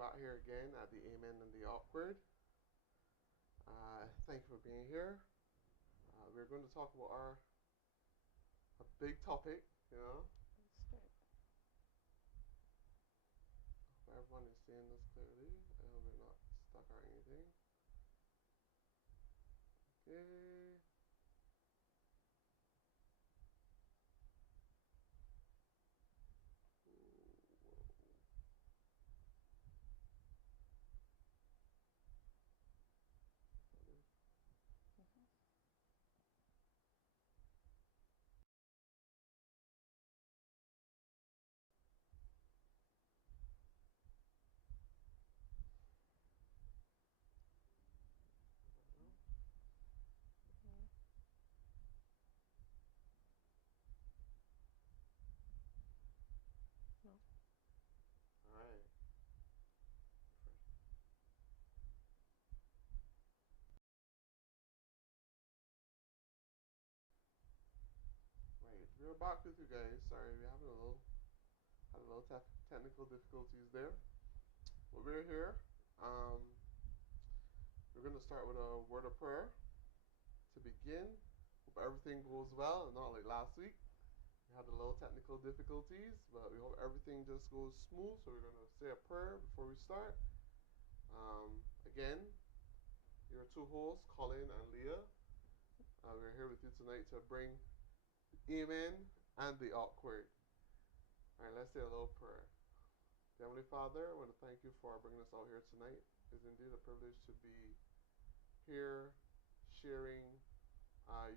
back here again at the Amen and the Awkward. Thank you for being here. We're going to talk about our a big topic. Hope everyone is seeing this clearly. I hope we're not stuck or anything. Okay. No. All right. Right. We're back with you guys. Sorry, we have had a little technical difficulties there. But we're here. Um, we're going to start with a word of prayer to begin. Hope everything goes well and not like last week. We had a little technical difficulties, but we hope everything just goes smooth. So we're going to say a prayer before we start. Again, your two hosts, Colin and Leah. We're here with you tonight to bring Amen and the Awkward. All right, let's say a little prayer. Heavenly Father, I want to thank you for bringing us out here tonight. It's indeed a privilege to be here sharing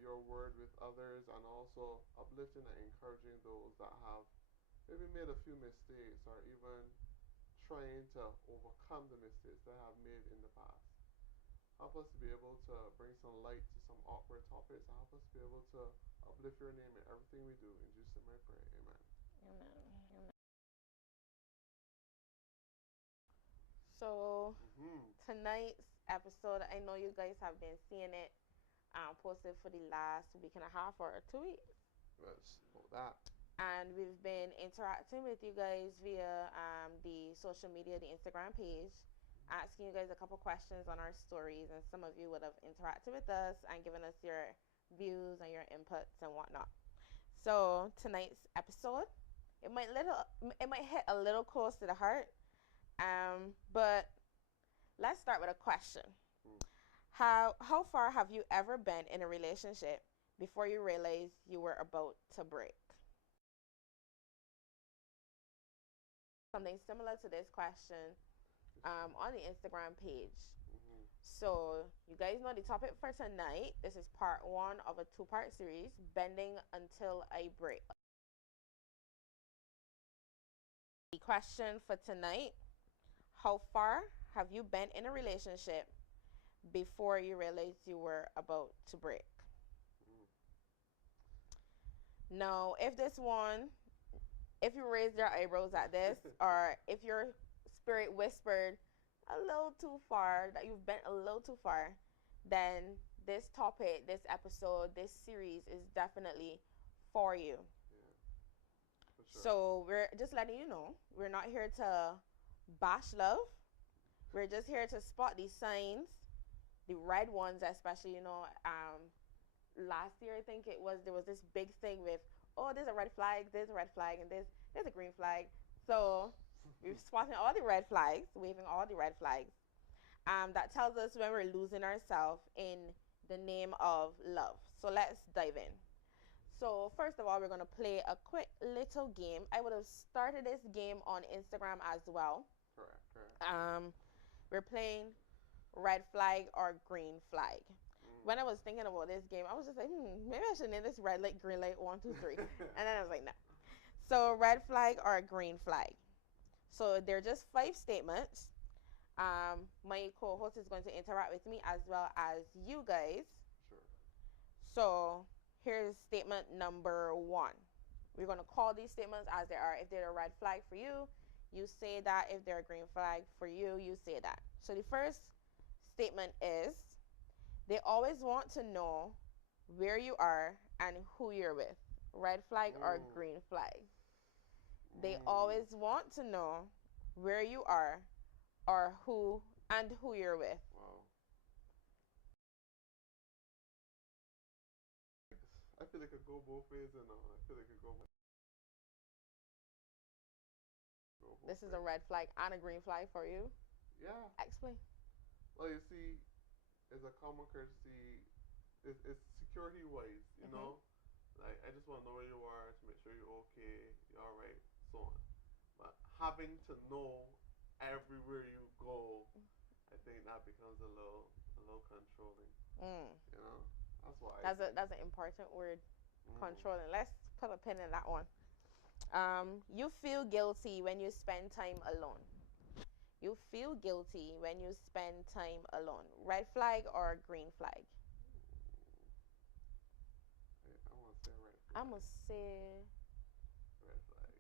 your word with others and also uplifting and encouraging those that have maybe made a few mistakes or even trying to overcome the mistakes they have made in the past. Help us to be able to bring some light to some awkward topics and help us to be able to uplift your name in everything we do. In Jesus' name I pray. Amen. Amen. So tonight's episode, I know you guys have been seeing it posted for the last week and a half or 2 weeks. Let's hold that. And we've been interacting with you guys via the social media, the Instagram page, asking you guys a couple questions on our stories, and some of you would have interacted with us and given us your views and your inputs and whatnot. So tonight's episode, it might hit a little close to the heart, but let's start with a question. How far have you ever been in a relationship before you realized you were about to break? Something similar to this question on the Instagram page. So you guys know the topic for tonight. This is part 1 of a 2-part series, Bending Until I Break. The question for tonight: how far have you been in a relationship before you realized you were about to break? Now, if you raised your eyebrows at this, or if your spirit whispered a little too far, that you've been a little too far, then this topic, this episode, this series is definitely for you. For sure. So we're just letting you know, we're not here to bash love. We're just here to spot these signs, the red ones especially. Last year I think there was this big thing with, oh, there's a red flag, there's a red flag, and there's a green flag. So we're spotting all the red flags, waving all the red flags. That tells us when we're losing ourselves in the name of love. So let's dive in. So first of all, we're going to play a quick little game. I would have started this game on Instagram as well. Correct. We're playing red flag or green flag. When I was thinking about this game, I was just like, maybe I should name this red light, green light, 1, 2, 3. And then I was like, no. So red flag or green flag. So they're just 5 statements. My co-host is going to interact with me as well as you guys. Sure. So here's statement number 1. We're going to call these statements as they are. If they're a red flag for you, you say that. If they're a green flag for you, you say that. So the first statement is, they always want to know where you are and who you're with. Red flag or green flag? They always want to know where you are, or who you're with. Wow. I feel like it go both ways, and I feel like it go both This is a ways. red flag and a green flag for you. Yeah. Explain. Well, you see, it's a common courtesy. It's security wise, you Mhm. know. Like I just want to know where you are to make sure you're okay, you're all right, so on. But having to know everywhere you go, I think that becomes a little controlling. Mm. You know, that's what I think. That's an important word. Mm. Controlling. Let's put a pin in that one. You feel guilty when you spend time alone. You feel guilty when you spend time alone. Red flag or green flag? I want to say red I'm flag. gonna say Red flag.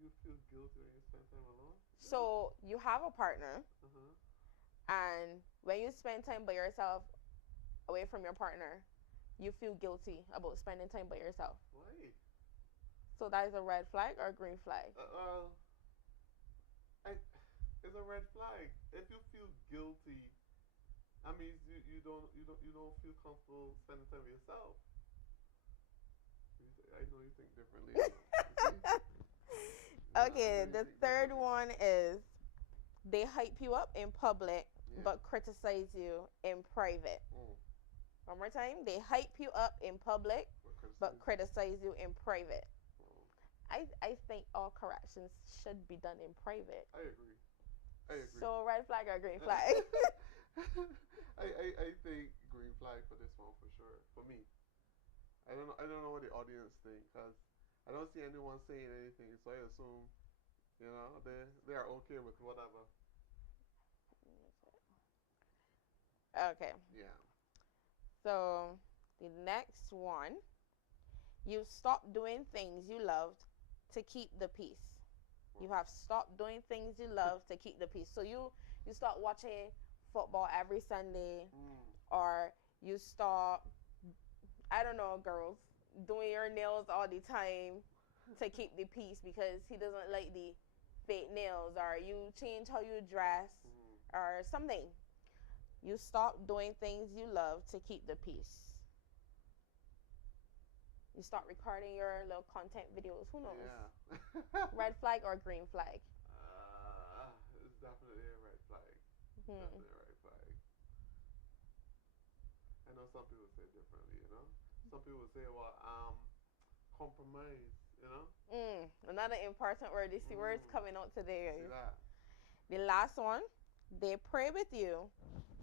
You feel guilty when you spend time alone? Yeah. so. You have a partner, Uh huh. and when you spend time by yourself, away from your partner, you feel guilty about spending time by yourself. Why? So that is a red flag or a green flag. I it's a red flag. If you feel guilty, that means you don't feel comfortable spending time with yourself. I know you think differently. You know. You see? I know Okay, you the think third differently. one is they hype you up in public Yeah. but criticize you in private. Mm. One more time. They hype you up in public What but criticize? criticize you in private. Mm. I think all corrections should be done in private. I agree. I agree. So red flag or green flag? I think green flag for this one for sure. For me, I don't know what the audience think because I don't see anyone saying anything, so I assume they are okay with whatever. Okay. Yeah. So the next one, you stop doing things you loved to keep the peace. You have stopped doing things you love to keep the peace. So you start watching football every Sunday, Mm. or you stop, I don't know, girls, doing your nails all the time to keep the peace because he doesn't like the fake nails, or you change how you dress Mm. or something. You stop doing things you love to keep the peace. You start recording your little content videos. Who knows? Yeah. Red flag or green flag? It's definitely a red flag. Hmm. Definitely a red flag. I know some people say differently. Some people say, well, compromise. Another important word. You see words Mm. coming out today, See guys. that? The last one, they pray with you,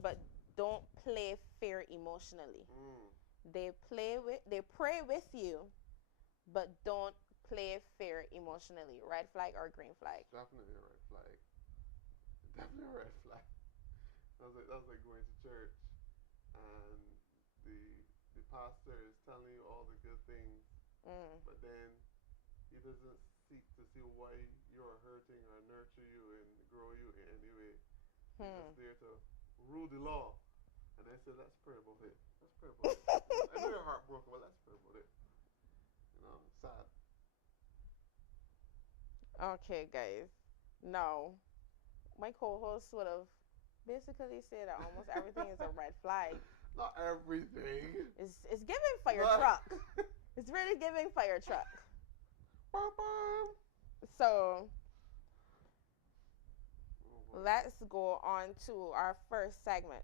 but don't play fair emotionally. Mm. They pray with you, but don't play fair emotionally. Red flag or green flag? Definitely a red flag. Definitely a red flag. That's like going to church and the the pastor is telling you all the good things, Mm. but then he doesn't seek to see why you are hurting or nurture you and grow you in any way. He's just Hmm. there to rule the law. And I said, let's pray about it. Let's pray about it. I know you're heartbroken, but let's pray about it. Sad. Okay, guys. No, my co-host would have basically said that almost everything is a red flag. Not everything. It's giving fire truck. It's really giving fire truck. Bum, bum. So Oh boy. let's go on to our first segment,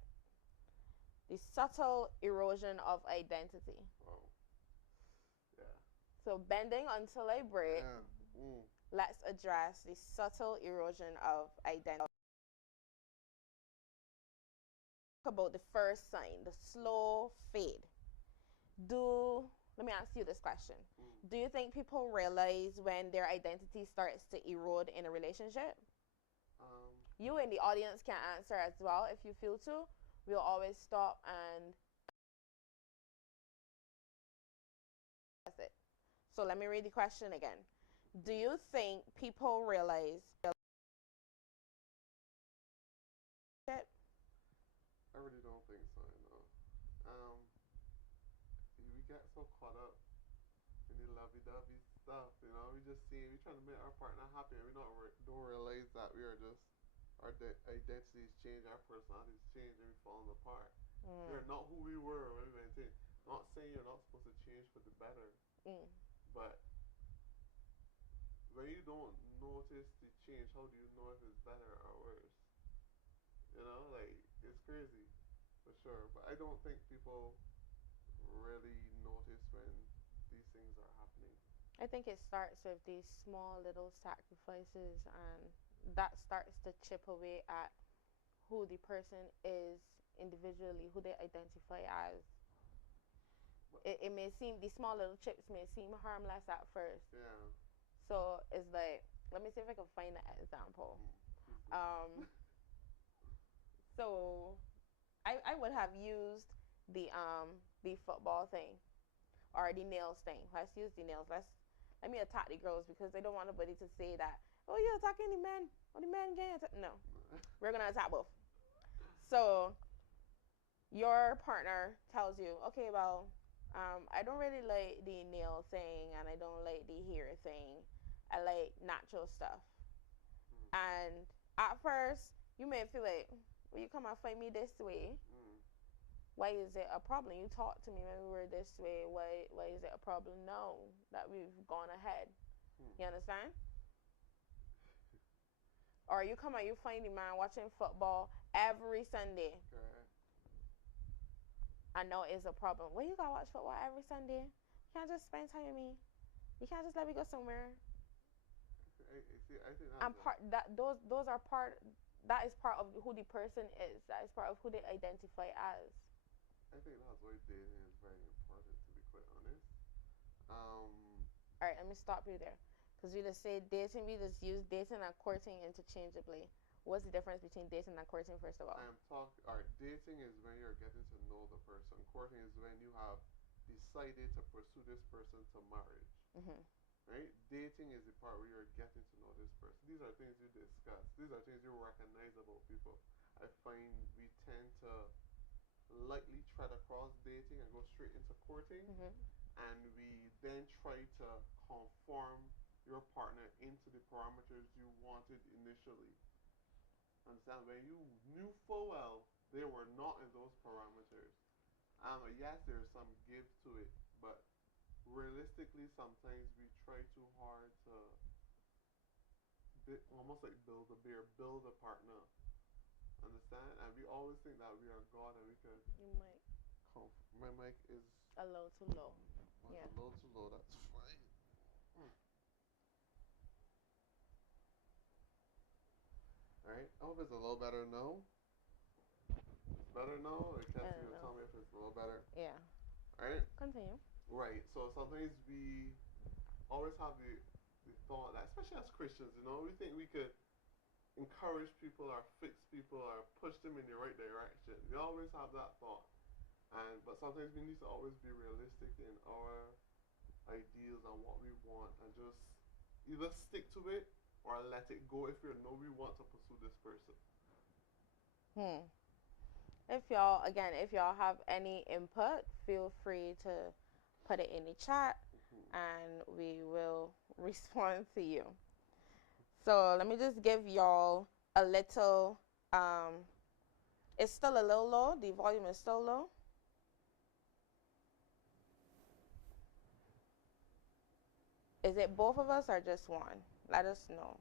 the subtle erosion of identity. Oh. Yeah. So bending until I break, Yeah. Mm. let's address the subtle erosion of identity. Talk about the first sign, the slow fade. Do Let me ask you this question. Mm. Do you think people realize when their identity starts to erode in a relationship? Um. You in the audience can answer as well if you feel to. We'll always stop and that's it. So let me read the question again. Do you think people realize it? I really don't think so. Um. We get so caught up in the lovey-doveys stuff. We just see we trying to make our partner happy, and we don't realize that we are just identities change, our personalities change, and we falling apart. We are not who we were when we went in. Not saying you're not supposed to change for the better, but when you don't notice the change, how do you know if it's better or worse? Like it's crazy, for sure. But I don't think people really notice when these things are happening. I think it starts with these small little sacrifices, and that starts to chip away at who the person is individually, who they identify as. It may seem, these small little chips may seem harmless at first. Yeah. So it's like, let me see if I can find an example. So I would have used the football thing or the nails thing. Let's use the nails. Let me attack the girls because they don't want nobody to say that, oh, you're attacking the men, or the men getting attacked. No, we're gonna attack both. So your partner tells you, okay, well, I don't really like the nail thing, and I don't like the hair thing. I like natural stuff. And at first, you may feel like, well, you come and find me this way. Why is it a problem? You talked to me when we were this way. Why is it a problem now that we've gone ahead? You understand? Or you come and you find the man watching football every Sunday. Correct. I know it's a problem. Well, you gotta watch football every Sunday. You can't just spend time with me. You can't just let me go somewhere. I think those are part. That is part of who the person is. That is part of who they identify as. I think that's why dating is very important, to be quite honest. Alright, let me stop you there. Because we just say dating, we just use dating and courting interchangeably. What's the difference between dating and courting, first of all? Dating is when you're getting to know the person. Courting is when you have decided to pursue this person to marriage. Right? Dating is the part where you're getting to know this person. These are things you discuss. These are things you recognize about people. I find we tend to lightly tread across dating and go straight into courting, and we then try to conform your partner into the parameters you wanted initially. Understand? When you knew full well they were not in those parameters. Yes, there's some give to it, but realistically, sometimes we try too hard to almost like build a bear, build a partner. Understand? And we always think that we are God and we can. My mic is a little too low. Yeah. A little too low. That's fine. Alright. I hope it's a little better now. It's better now? Or can you tell me if it's a little better? Yeah. Alright? Continue. Right. So sometimes we always have the thought that, especially as Christians, we think we could encourage people or fix people or push them in the right direction. We always have that thought. But sometimes we need to always be realistic in our ideals and what we want, and just either stick to it or let it go if we know we want to pursue this person. If y'all have any input, feel free to put it in the chat, and we will respond to you. So let me just give y'all a little, it's still a little low. The volume is still low. Is it both of us or just one? Let us know.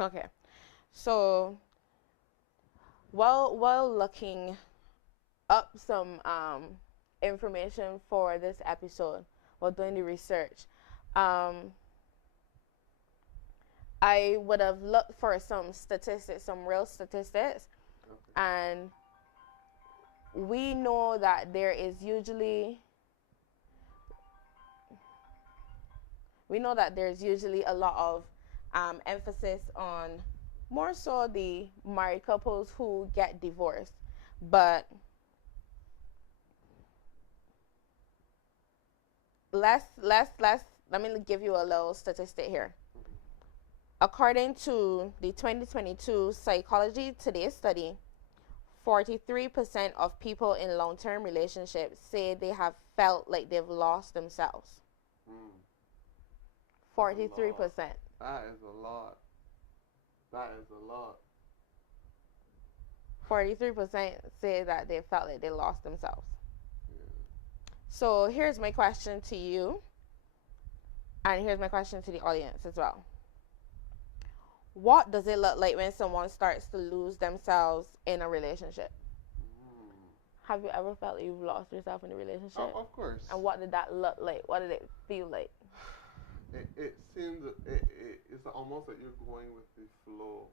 Okay. So while looking up some information for this episode, while doing the research, I would have looked for some statistics, some real statistics, and we know that there is usually a lot of emphasis on more so the married couples who get divorced, but let me give you a little statistic here. According to the 2022 Psychology Today study, 43% of people in long-term relationships say they have felt like they've lost themselves. 43%. That is a lot. That is a lot. 43% say that they felt like they lost themselves. Yeah. So here's my question to you, and here's my question to the audience as well. What does it look like when someone starts to lose themselves in a relationship? Have you ever felt like you've lost yourself in a relationship? Of course. And what did that look like? What did it feel like? It seems it's almost like you're going with the flow.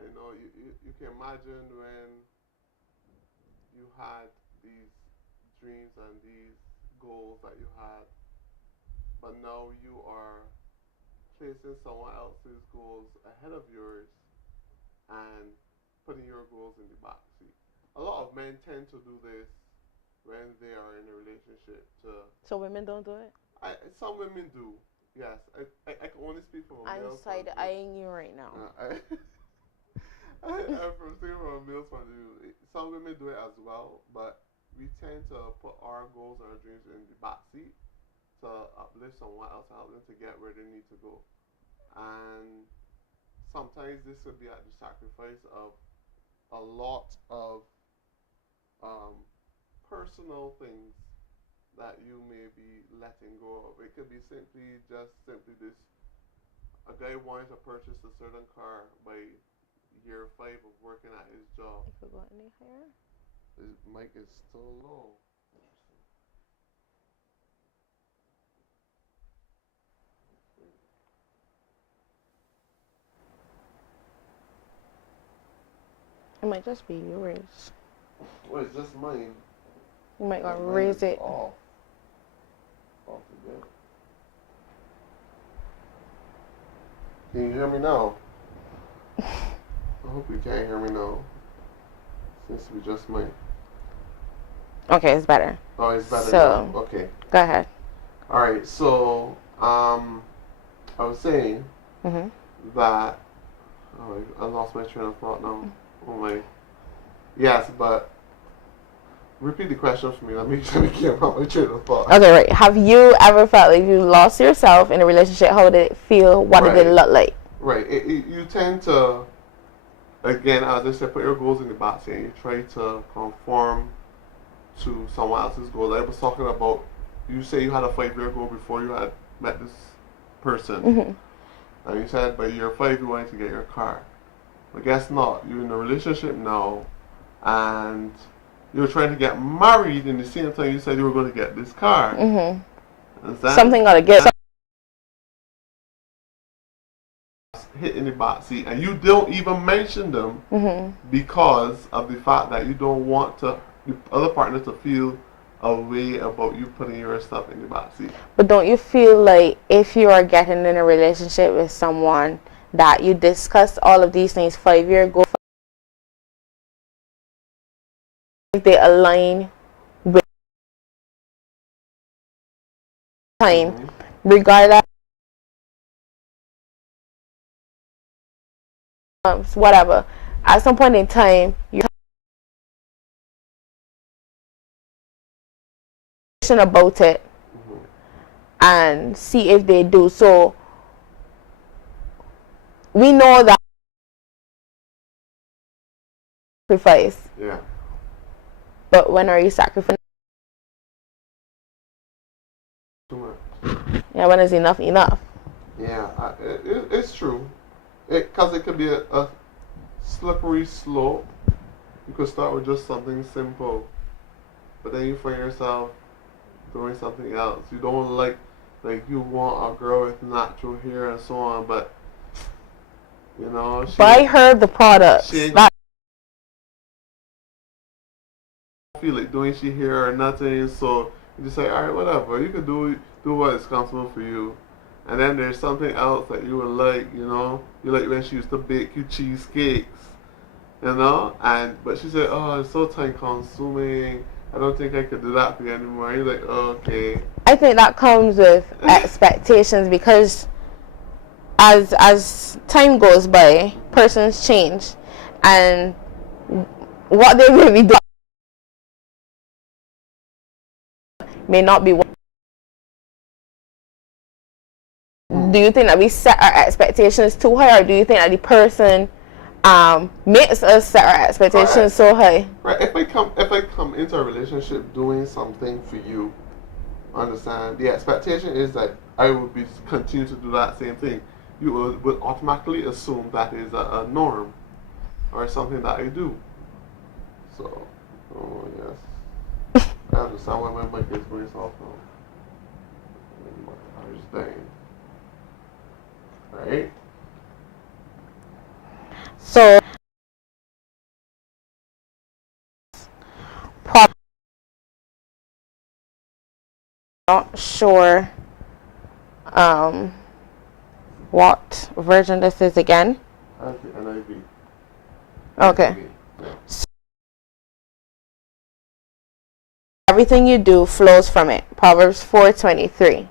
You know, you can imagine when you had these dreams and these goals that you had, but now you are placing someone else's goals ahead of yours and putting your goals in the backseat. A lot of men tend to do this when they are in a relationship. So women don't do it? Some women do, yes. I can only speak from a male point of view. I'm side-eyeing you right now. I'm from speaking from a male's point of view. Some women do it as well, but we tend to put our goals and our dreams in the backseat to uplift someone else and help them to get where they need to go. And sometimes this could be at the sacrifice of a lot of personal things that you may be letting go of. It could be simply this: a guy wanted to purchase a certain car by year 5 of working at his job. If we go any higher? His mic is still low. It might just be yours. Well, it's just mine. You might gotta raise it. Off again. Can you hear me now? I hope you can hear me now. Since we just might. Okay, it's better. Oh, it's better So, now. Okay. Go ahead. Alright, so I was saying that I lost my train of thought now. Oh my. Yes, but repeat the question for me. Let me get about my train of thought. Okay, right. Have you ever felt like you lost yourself in a relationship? How did it feel? What did it look like? Right. You tend to, again, as I said, put your goals in the backseat and you try to conform to someone else's goals. I was talking about, you say you had a 5-year goal before you had met this person. And you said by year 5 you wanted to get your car. But guess not. You're in a relationship now and you're trying to get married in the same time you said you were going to get this car. Something gotta get hit in the backseat, and you don't even mention them because of the fact that you don't want the other partner to feel a way about you putting your stuff in the backseat. But don't you feel like if you are getting in a relationship with someone that you discuss all of these things 5 years ago, if they align with time, regardless of whatever, at some point in time, you're about it and see if they do. So we know that sacrifice. Yeah. But when are you sacrificing? Too much. Yeah, when is enough enough? Yeah, it's true. Because it could be a slippery slope. You could start with just something simple, but then you find yourself doing something else. You don't like you want a girl with natural hair and so on, but you know. Buy her the product. Feel like doing she hair or nothing, so you just say, alright, whatever, you can do what is comfortable for you. And then there's something else that you would like, you know. You like when she used to bake you cheesecakes, you know. But she said, oh, it's so time consuming, I don't think I could do that for you anymore. You're like, oh, okay. I think that comes with expectations, because as time goes by, persons change, and what they may be doing may not be what. Do you think that we set our expectations too high, or do you think that the person makes us set our expectations so high? Right. If I come into a relationship doing something for you, understand, the expectation is that I will be continue to do that same thing. You will automatically assume that is a norm or something that I do. So, oh yes, I understand why my mic is going soft now. I was dying. Right? So, probably not sure what version this is again. That's the NIV. Okay. Yeah. So, everything you do flows from it. Proverbs 4:23.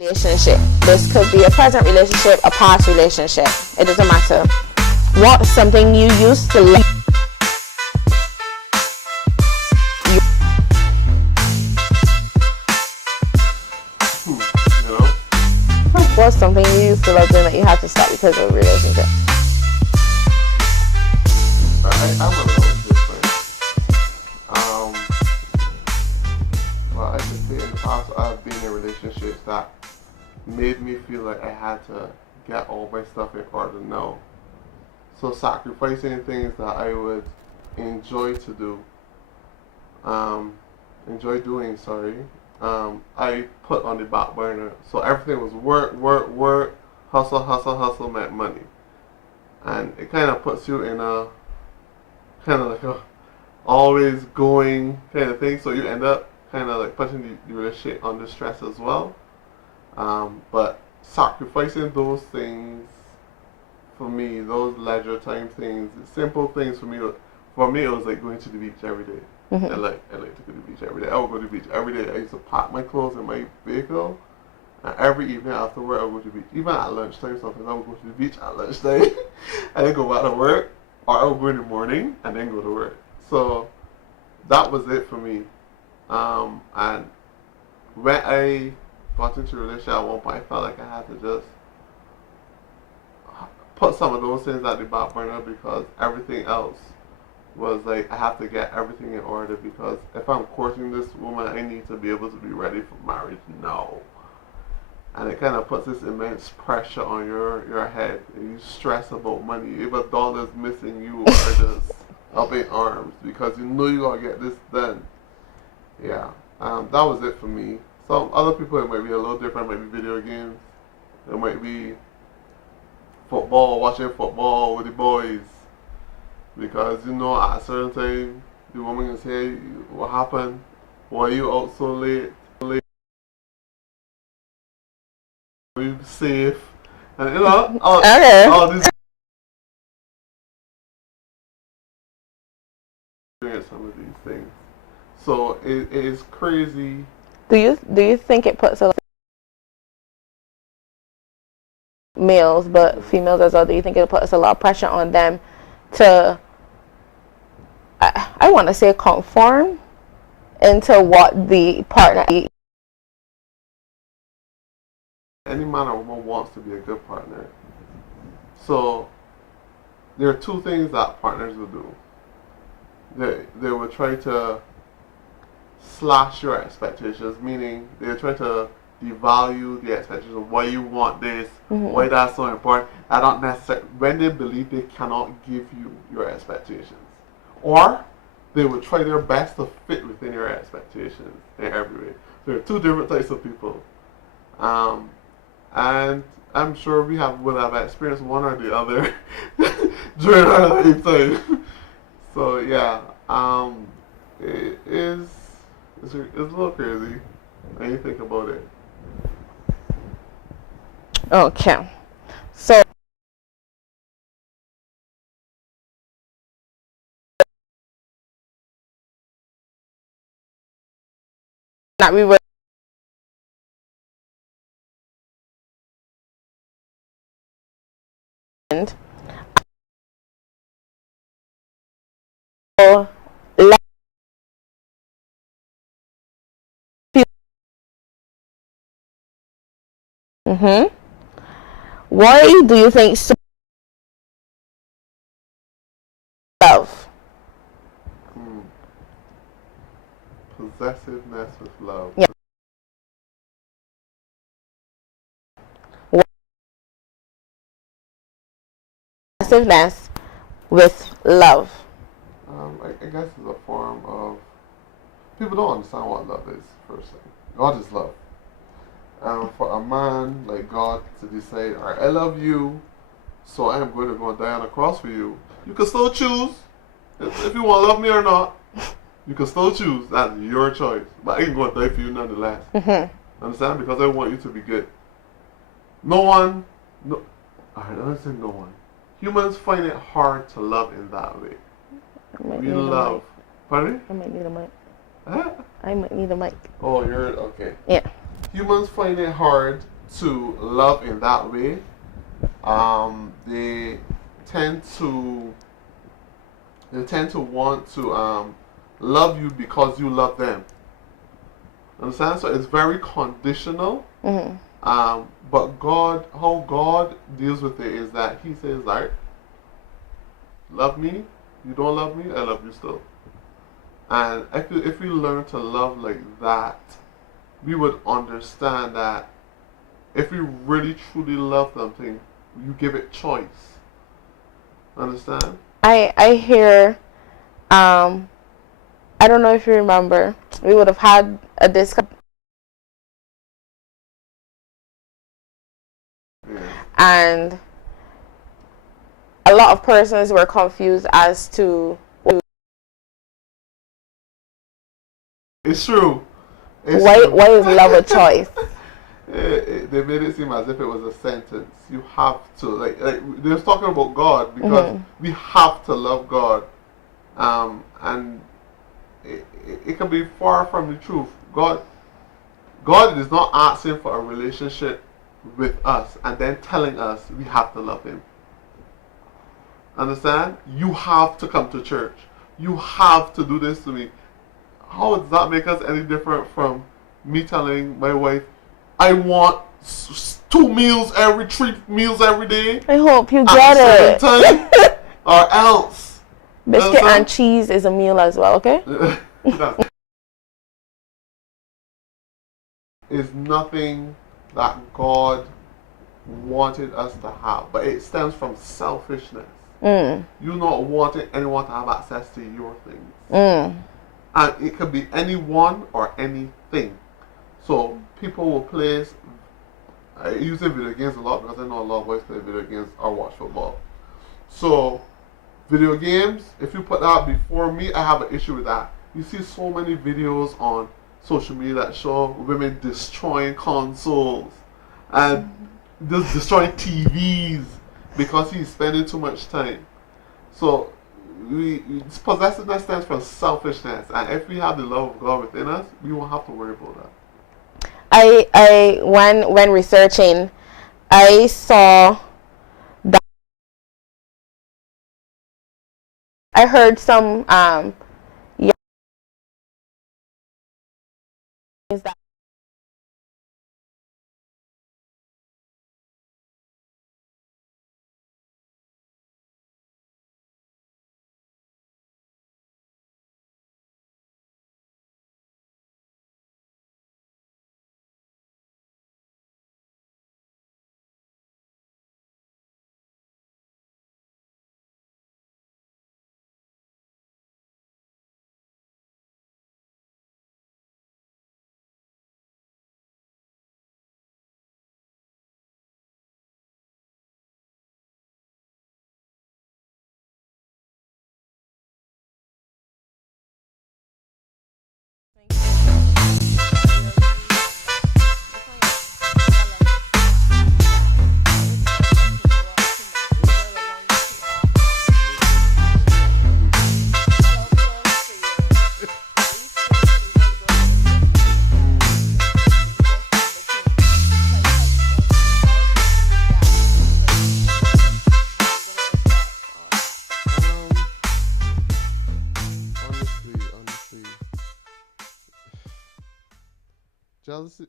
Relationship. This could be a present relationship, a past relationship. It doesn't matter. What's something you used to love? You know? What's something you used to love doing that you had to stop because of a relationship? I'm a little different. Well, I could say in the past I've been in relationships that made me feel like I had to get all my stuff in order now. So sacrificing things that I would enjoy to do, enjoy doing, sorry, I put on the back burner. So everything was work, work, work, hustle, hustle, hustle meant money. And it kind of puts you in a, kind of like a always going kind of thing. So you end up kind of like putting the relationship under stress as well. But sacrificing those things for me, those leisure time things, simple things for me it was like going to the beach every day. Mm-hmm. I like to go to the beach every day. I would go to the beach every day. I used to pack my clothes in my vehicle, and every evening after work I would go to the beach. Even at lunchtime, sometimes I would go to the beach at lunchtime and then go back to work, or I would go in the morning and then go to work. So that was it for me. And when I got into a relationship at one point, I felt like I had to just put some of those things at the back burner because everything else was like I have to get everything in order, because if I'm courting this woman, I need to be able to be ready for marriage now. And it kind of puts this immense pressure on your head, and you stress about money. If $1 is missing, you are just up in arms because you know you gotta get this done. Yeah, that was it for me. Some other people, it might be a little different. It might be video games. It might be football, watching football with the boys. Because you know at a certain time the woman can say, what happened? Why are you out so late? Are you safe? And you know, all this some of these things. So it is crazy. Do you think it puts a lot males, but females as well? Do you think it puts a lot of pressure on them to, I want to say, conform into what the partner? Any man or woman wants to be a good partner. So there are two things that partners will do. They will try to slash your expectations, meaning they try to devalue the expectations of why you want this, why that's so important. I don't necessarily, when they believe they cannot give you your expectations. Or they would try their best to fit within your expectations in every way. There are two different types of people. And I'm sure would have experienced one or the other during our lifetime. So yeah, it is it's a little crazy when you think about it. Okay. So that we were mm-hmm. Why do you think so love? Hmm. Possessiveness with love. Yeah. Possessiveness with love. I guess it's a form of people don't understand what love is. First thing, God is love. For a man like God to decide, all right, I love you, so I am going to go and die on a cross for you. You can still choose if you want to love me or not. You can still choose. That's your choice. But I ain't going to die for you nonetheless. Mm-hmm. Understand? Because I want you to be good. No one, no, alright, let's say no one. Humans find it hard to love in that way. We love. Pardon? I might need a mic. Huh? I might need a mic. Oh, you're okay. Yeah. Humans find it hard to love in that way. They tend to want to love you because you love them. Understand? So it's very conditional. Mm-hmm. But God, how God deals with it is that He says, "Like, love me. You don't love me. I love you still." And if we learn to love like that, we would understand that if we really truly love something, you give it choice. Understand? I hear. I don't know if you remember. We would have had a discussion. Yeah. And a lot of persons were confused as to It's true. why is love a choice? They made it seem as if it was a sentence. You have to like they're talking about God because we have to love God, and it can be far from the truth. God is not asking for a relationship with us and then telling us we have to love Him. Understand? You have to come to church. You have to do this to me. How does that make us any different from me telling my wife, I want 3 meals every day? I hope you at get a it. certain time, or else. Biscuit and cheese is a meal as well, okay? Is nothing that God wanted us to have, but it stems from selfishness. You not wanting anyone to have access to your things. And it could be anyone or anything. So people will play, using video games a lot because I know a lot of boys play video games or watch football. So video games, if you put that before me, I have an issue with that. You see so many videos on social media that show women destroying consoles and just destroying TVs because he's spending too much time. So possessiveness stands for selfishness, and if we have the love of God within us, we won't have to worry about that. I when researching, I saw that I heard some is that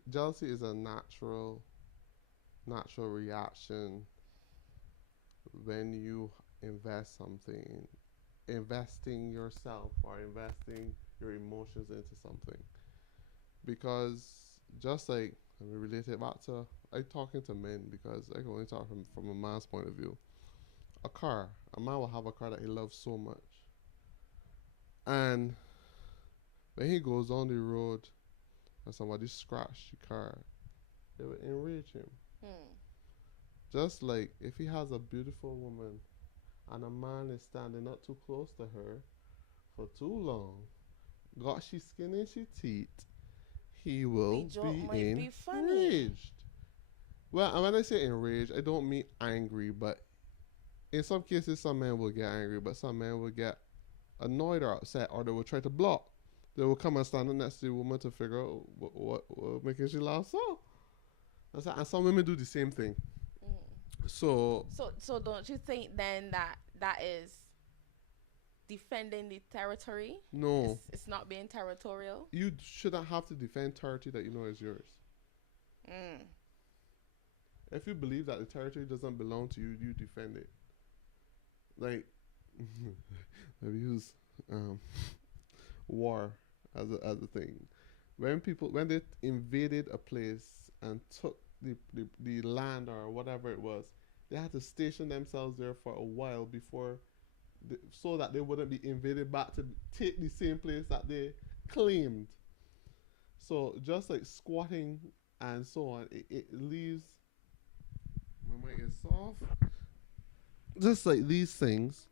jealousy is a natural reaction when you invest something, investing yourself or investing your emotions into something. Because just like, let me relate it back to, I talking to men because I can only talk from a man's point of view. A man will have a car that he loves so much. And when he goes on the road and somebody scratch the car, it will enrage him. Hmm. Just like if he has a beautiful woman and a man is standing not too close to her for too long, got she skin and she teeth, he will The joke be might be funny. enraged. Well, and when I say enraged, I don't mean angry, but in some cases, some men will get angry, but some men will get annoyed or upset, or they will try to block. They will come and stand next to the woman to figure out what making she laugh so. And some women do the same thing. Mhm. So So don't you think then that that is defending the territory? no, It's not being territorial. you shouldn't have to defend territory that you know is yours. Mm. If you believe that the territory doesn't belong to you, you defend it. Like, I've used war as a thing. When they invaded a place and took the land or whatever it was, they had to station themselves there for a while before, so that they wouldn't be invaded back to take the same place that they claimed. So just like squatting and so on, it leaves, my mic is soft. Just like these things.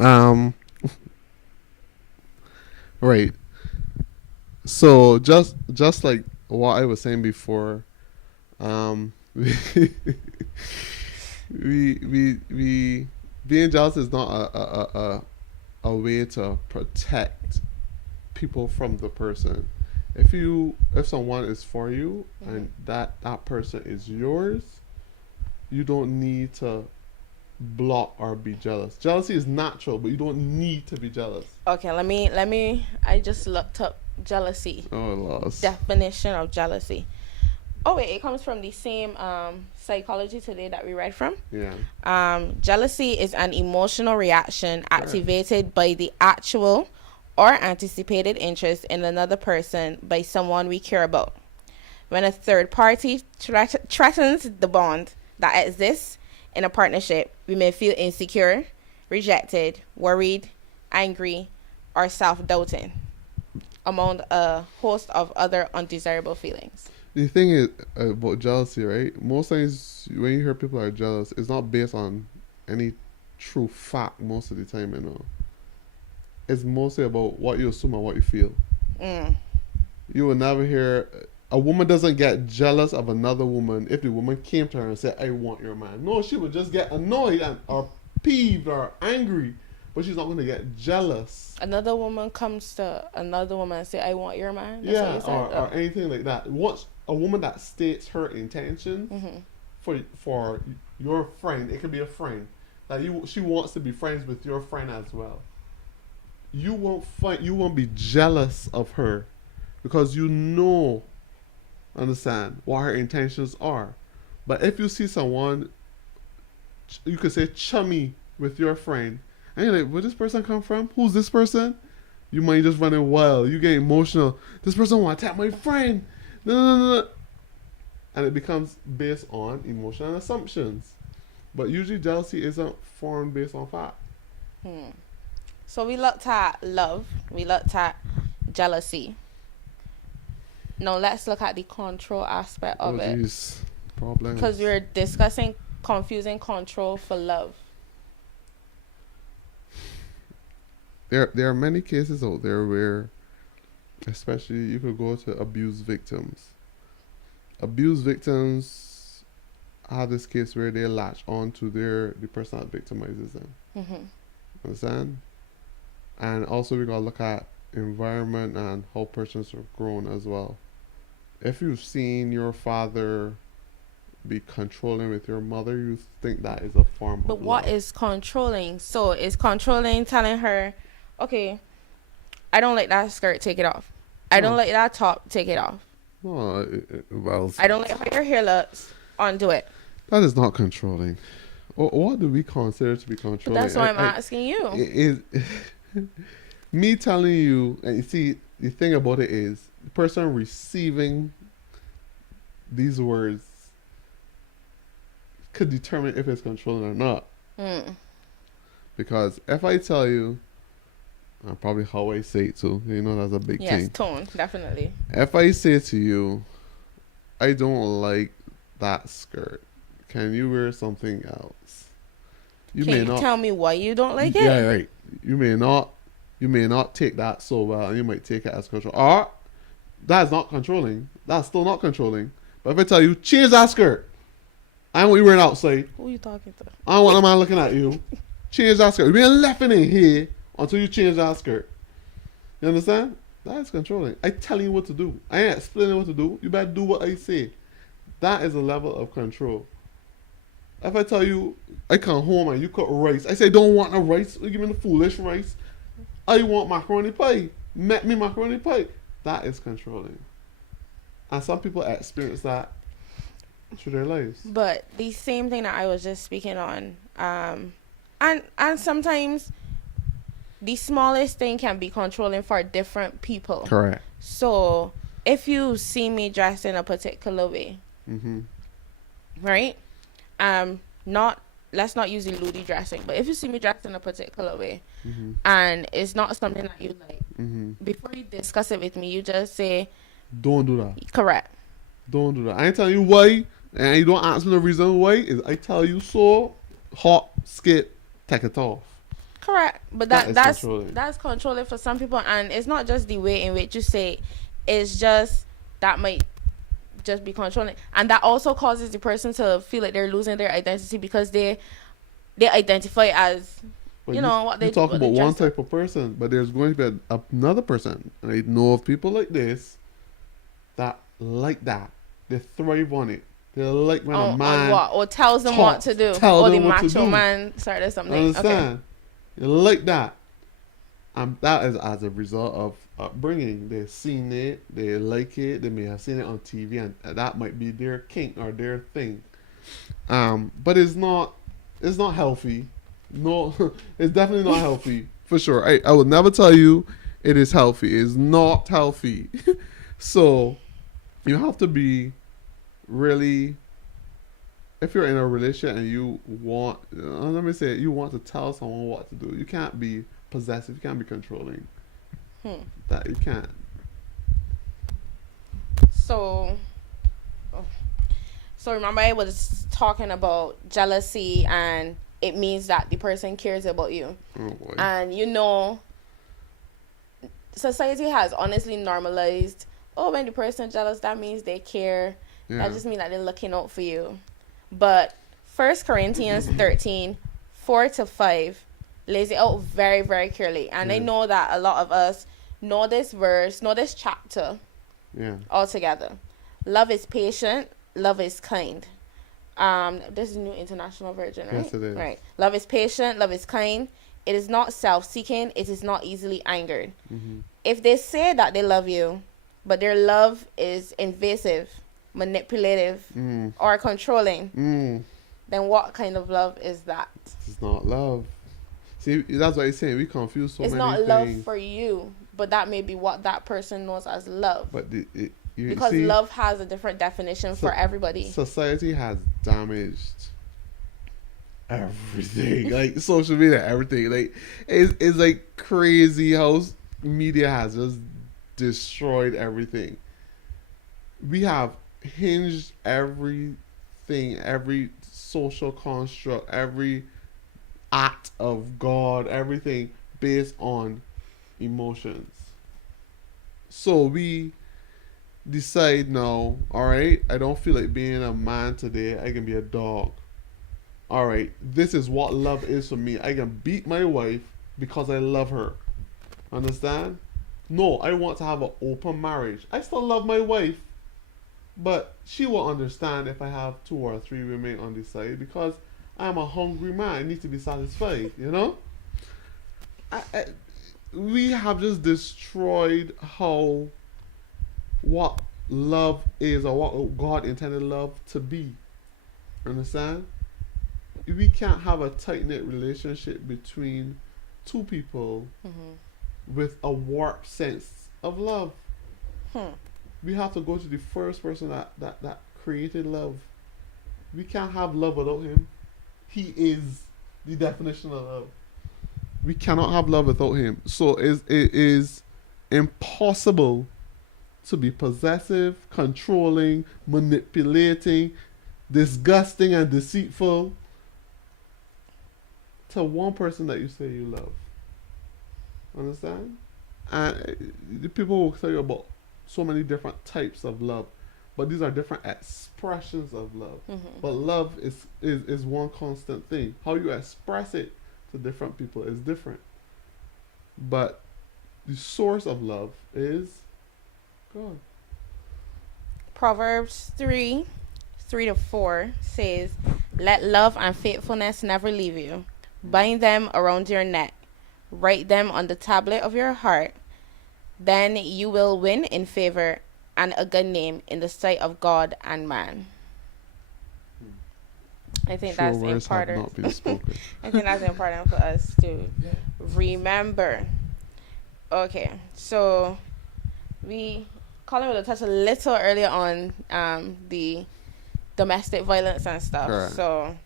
Um. Right. So just like what I was saying before, we we being jealous is not a way to protect people from the person. If someone is for you and that person is yours, you don't need to block or be jealous. Jealousy is natural, but you don't need to be jealous. Okay, let me. I just looked up jealousy. Oh, lost. Definition of jealousy. Oh wait, it comes from the same Psychology Today that we read from. Yeah. Jealousy is an emotional reaction activated by the actual or anticipated interest in another person by someone we care about. When a third party threatens the bond that exists in a partnership, we may feel insecure, rejected, worried, angry, or self-doubting, among a host of other undesirable feelings. The thing is about jealousy, right? Most times when you hear people are jealous, it's not based on any true fact most of the time, you know. It's mostly about what you assume and what you feel. Mm. You will never hear a woman doesn't get jealous of another woman if the woman came to her and said, "I want your man." No, she would just get annoyed or peeved or angry, but she's not going to get jealous. Another woman comes to another woman and say, "I want your man." That's Yeah, what you said? or anything like that. Once a woman that states her intentions for your friend, it could be a friend that she wants to be friends with your friend as well. You won't be jealous of her because you know, understand what her intentions are. But if you see someone, you could say chummy with your friend, and you're like, where this person come from? Who's this person? You might just running wild. You get emotional. This person want to attack my friend. No, no, no, no. And it becomes based on emotional assumptions. But usually jealousy isn't formed based on fact. So we looked at love. We looked at jealousy. Now let's look at the control aspect of it. Geez. Problems. Because we're discussing confusing control for love. There are many cases out there where, especially, you could go to abuse victims. Abuse victims have this case where they latch on to the person that victimizes them. Understand? And also we gotta look at environment and how persons are grown as well. If you've seen your father be controlling with your mother, you think that is a form But of what love. is controlling? So is controlling telling her, okay, I don't like that skirt, take it off. I don't like that top. Take it off. Well, I don't like how your hair looks. Undo it. that is not controlling. What do we consider to be controlling? But that's why I'm asking you. Is me telling you, and you see, the thing about it is the person receiving these words could determine if it's controlling or not. Because if I tell you, probably how I say it too, that's a big thing. Yes, tone, definitely. If I say to you, I don't like that skirt, can you wear something else? Can you tell me why you don't like it? Yeah, right. You may not take that so well, and you might take it as control. Or that's not controlling. That's still not controlling. But if I tell you, change that skirt, I want you wearing outside. Who are you talking to? I don't want a man looking at you. Change that skirt. You're being left in here until you change that skirt. You understand? That is controlling. I telling you what to do. I ain't explaining what to do. You better do what I say. That is a level of control. If I tell you, I come home and you cook rice, I say, don't want no rice. You give me the foolish rice. I want macaroni pie. Make me macaroni pie. That is controlling. And some people experience that through their lives. But the same thing that I was just speaking on, and sometimes the smallest thing can be controlling for different people. Correct. So if you see me dressed in a particular way, right? Let's not use eluding dressing, but if you see me dressed in a particular way, and it's not something that you like, before you discuss it with me, you just say, don't do that. Correct. Don't do that. I ain't telling you why, and you don't ask me the reason why. Is I tell you so, hot, skip, take it off. Correct. But that's controlling for some people, and it's not just the way in which you say it, it's just that might just be controlling, and that also causes the person to feel like they're losing their identity because they identify as what they you talk about one type of person, but there's going to be another person, and I know of people like this that like that. They thrive on it. They like when a man or tells them what to do, or the macho man started something. Understand? Okay. They like that, and that is as a result of upbringing. They've seen it, they like it, they may have seen it on TV, and that might be their kink or their thing. But it's not healthy. No, it's definitely not healthy for sure. I would never tell you it is healthy. It's not healthy. So you have to be really, if you're in a relationship and you want, let me say it, you want to tell someone what to do. You can't be possessive. You can't be controlling. That you can't. So remember I was talking about jealousy, and it means that the person cares about you. Oh boy. And society has honestly normalized, when the person is jealous, that means they care. Yeah. That just means that they're looking out for you. But 1 Corinthians 13, 4-5 lays it out very, very clearly. And I know that a lot of us know this verse, know this chapter altogether. Love is patient, love is kind. This is New International Version, right? Yes, it is. Right. Love is patient, love is kind. It is not self-seeking, it is not easily angered. If they say that they love you, but their love is invasive, manipulative, or controlling, then what kind of love is that? It's not love. See, that's what I'm saying. We confuse so many things. It's not love for you, but that may be what that person knows as love. But because love has a different definition for everybody. Society has damaged everything. Like social media, everything. Like it's like crazy how media has just destroyed everything. We have hinged everything, every social construct, every act of God, everything based on emotions. So we decide now, alright, I don't feel like being a man today, I can be a dog. Alright, this is what love is for me. I can beat my wife because I love her. Understand? No, I want to have an open marriage. I still love my wife, but she will understand if I have 2 or 3 women on this side because I'm a hungry man. I need to be satisfied, we have just destroyed how what love is or what God intended love to be. Understand? We can't have a tight knit relationship between two people with a warped sense of love. We have to go to the first person that created love. We can't have love without him. He is the definition of love. We cannot have love without him. So it is impossible to be possessive, controlling, manipulating, disgusting, and deceitful to one person that you say you love. Understand? And the people will tell you about so many different types of love, but these are different expressions of love. But love is one constant thing. How you express it to different people is different. But the source of love is God. Proverbs 3:3-4 says, "Let love and faithfulness never leave you. Bind them around your neck. Write them on the tablet of your heart. Then you will win in favor and a good name in the sight of God and man." I think Sure that's words have important. not been spoken. I think that's important for us to remember. Okay, so Colin will touch a little earlier on the domestic violence and stuff. Correct. So,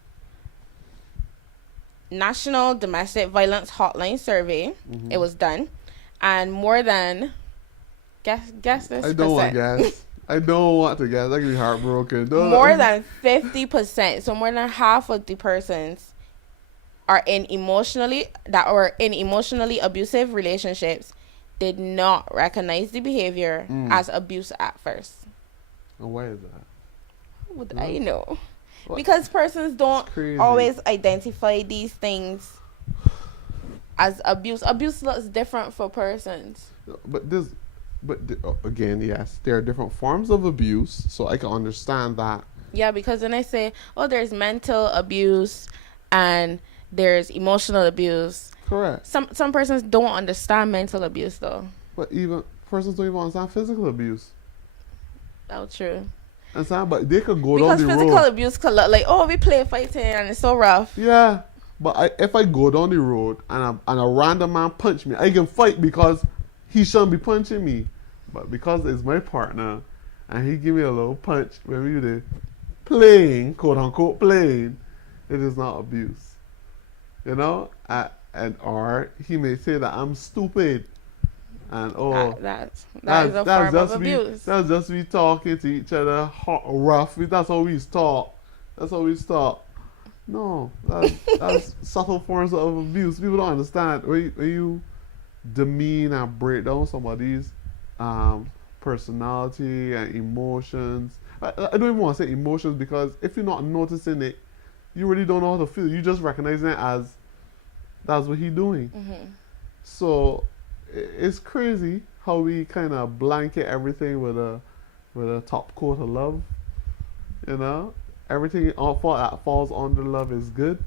National Domestic Violence Hotline Survey, it was done, and more than guess this. I don't want to guess. I don't want to guess. I can be heartbroken. More than 50%, so more than half of the persons were in emotionally abusive relationships did not recognize the behavior as abuse at first. And why is that? How would I know? What? Because persons don't Crazy. always identify these things as abuse. Abuse looks different for persons. Again, yes, there are different forms of abuse, so I can understand that. Yeah, because when I say, oh, there's mental abuse and there's emotional abuse. Correct. Some persons don't understand mental abuse though. But even persons don't even understand physical abuse. That's true. Understand? But they could go Because down the physical road. abuse could look like, oh, we play fighting and it's so rough. Yeah, but if I go down the road and a random man punch me, I can fight because he shouldn't be punching me. But because it's my partner and he give me a little punch when we were playing, quote unquote playing, it is not abuse. You know? Or he may say that I'm stupid. And that is a form of abuse. That's just we talking to each other rough. That's how we talk. That's how we talk. No, that's subtle forms of abuse. People don't understand. When you demean and break down somebody's personality and emotions. I don't even want to say emotions because if you're not noticing it, you really don't know how to feel. You just recognizing it as that's what he's doing. So it's crazy how we kind of blanket everything with a top coat of love. You know, everything that falls under love is good.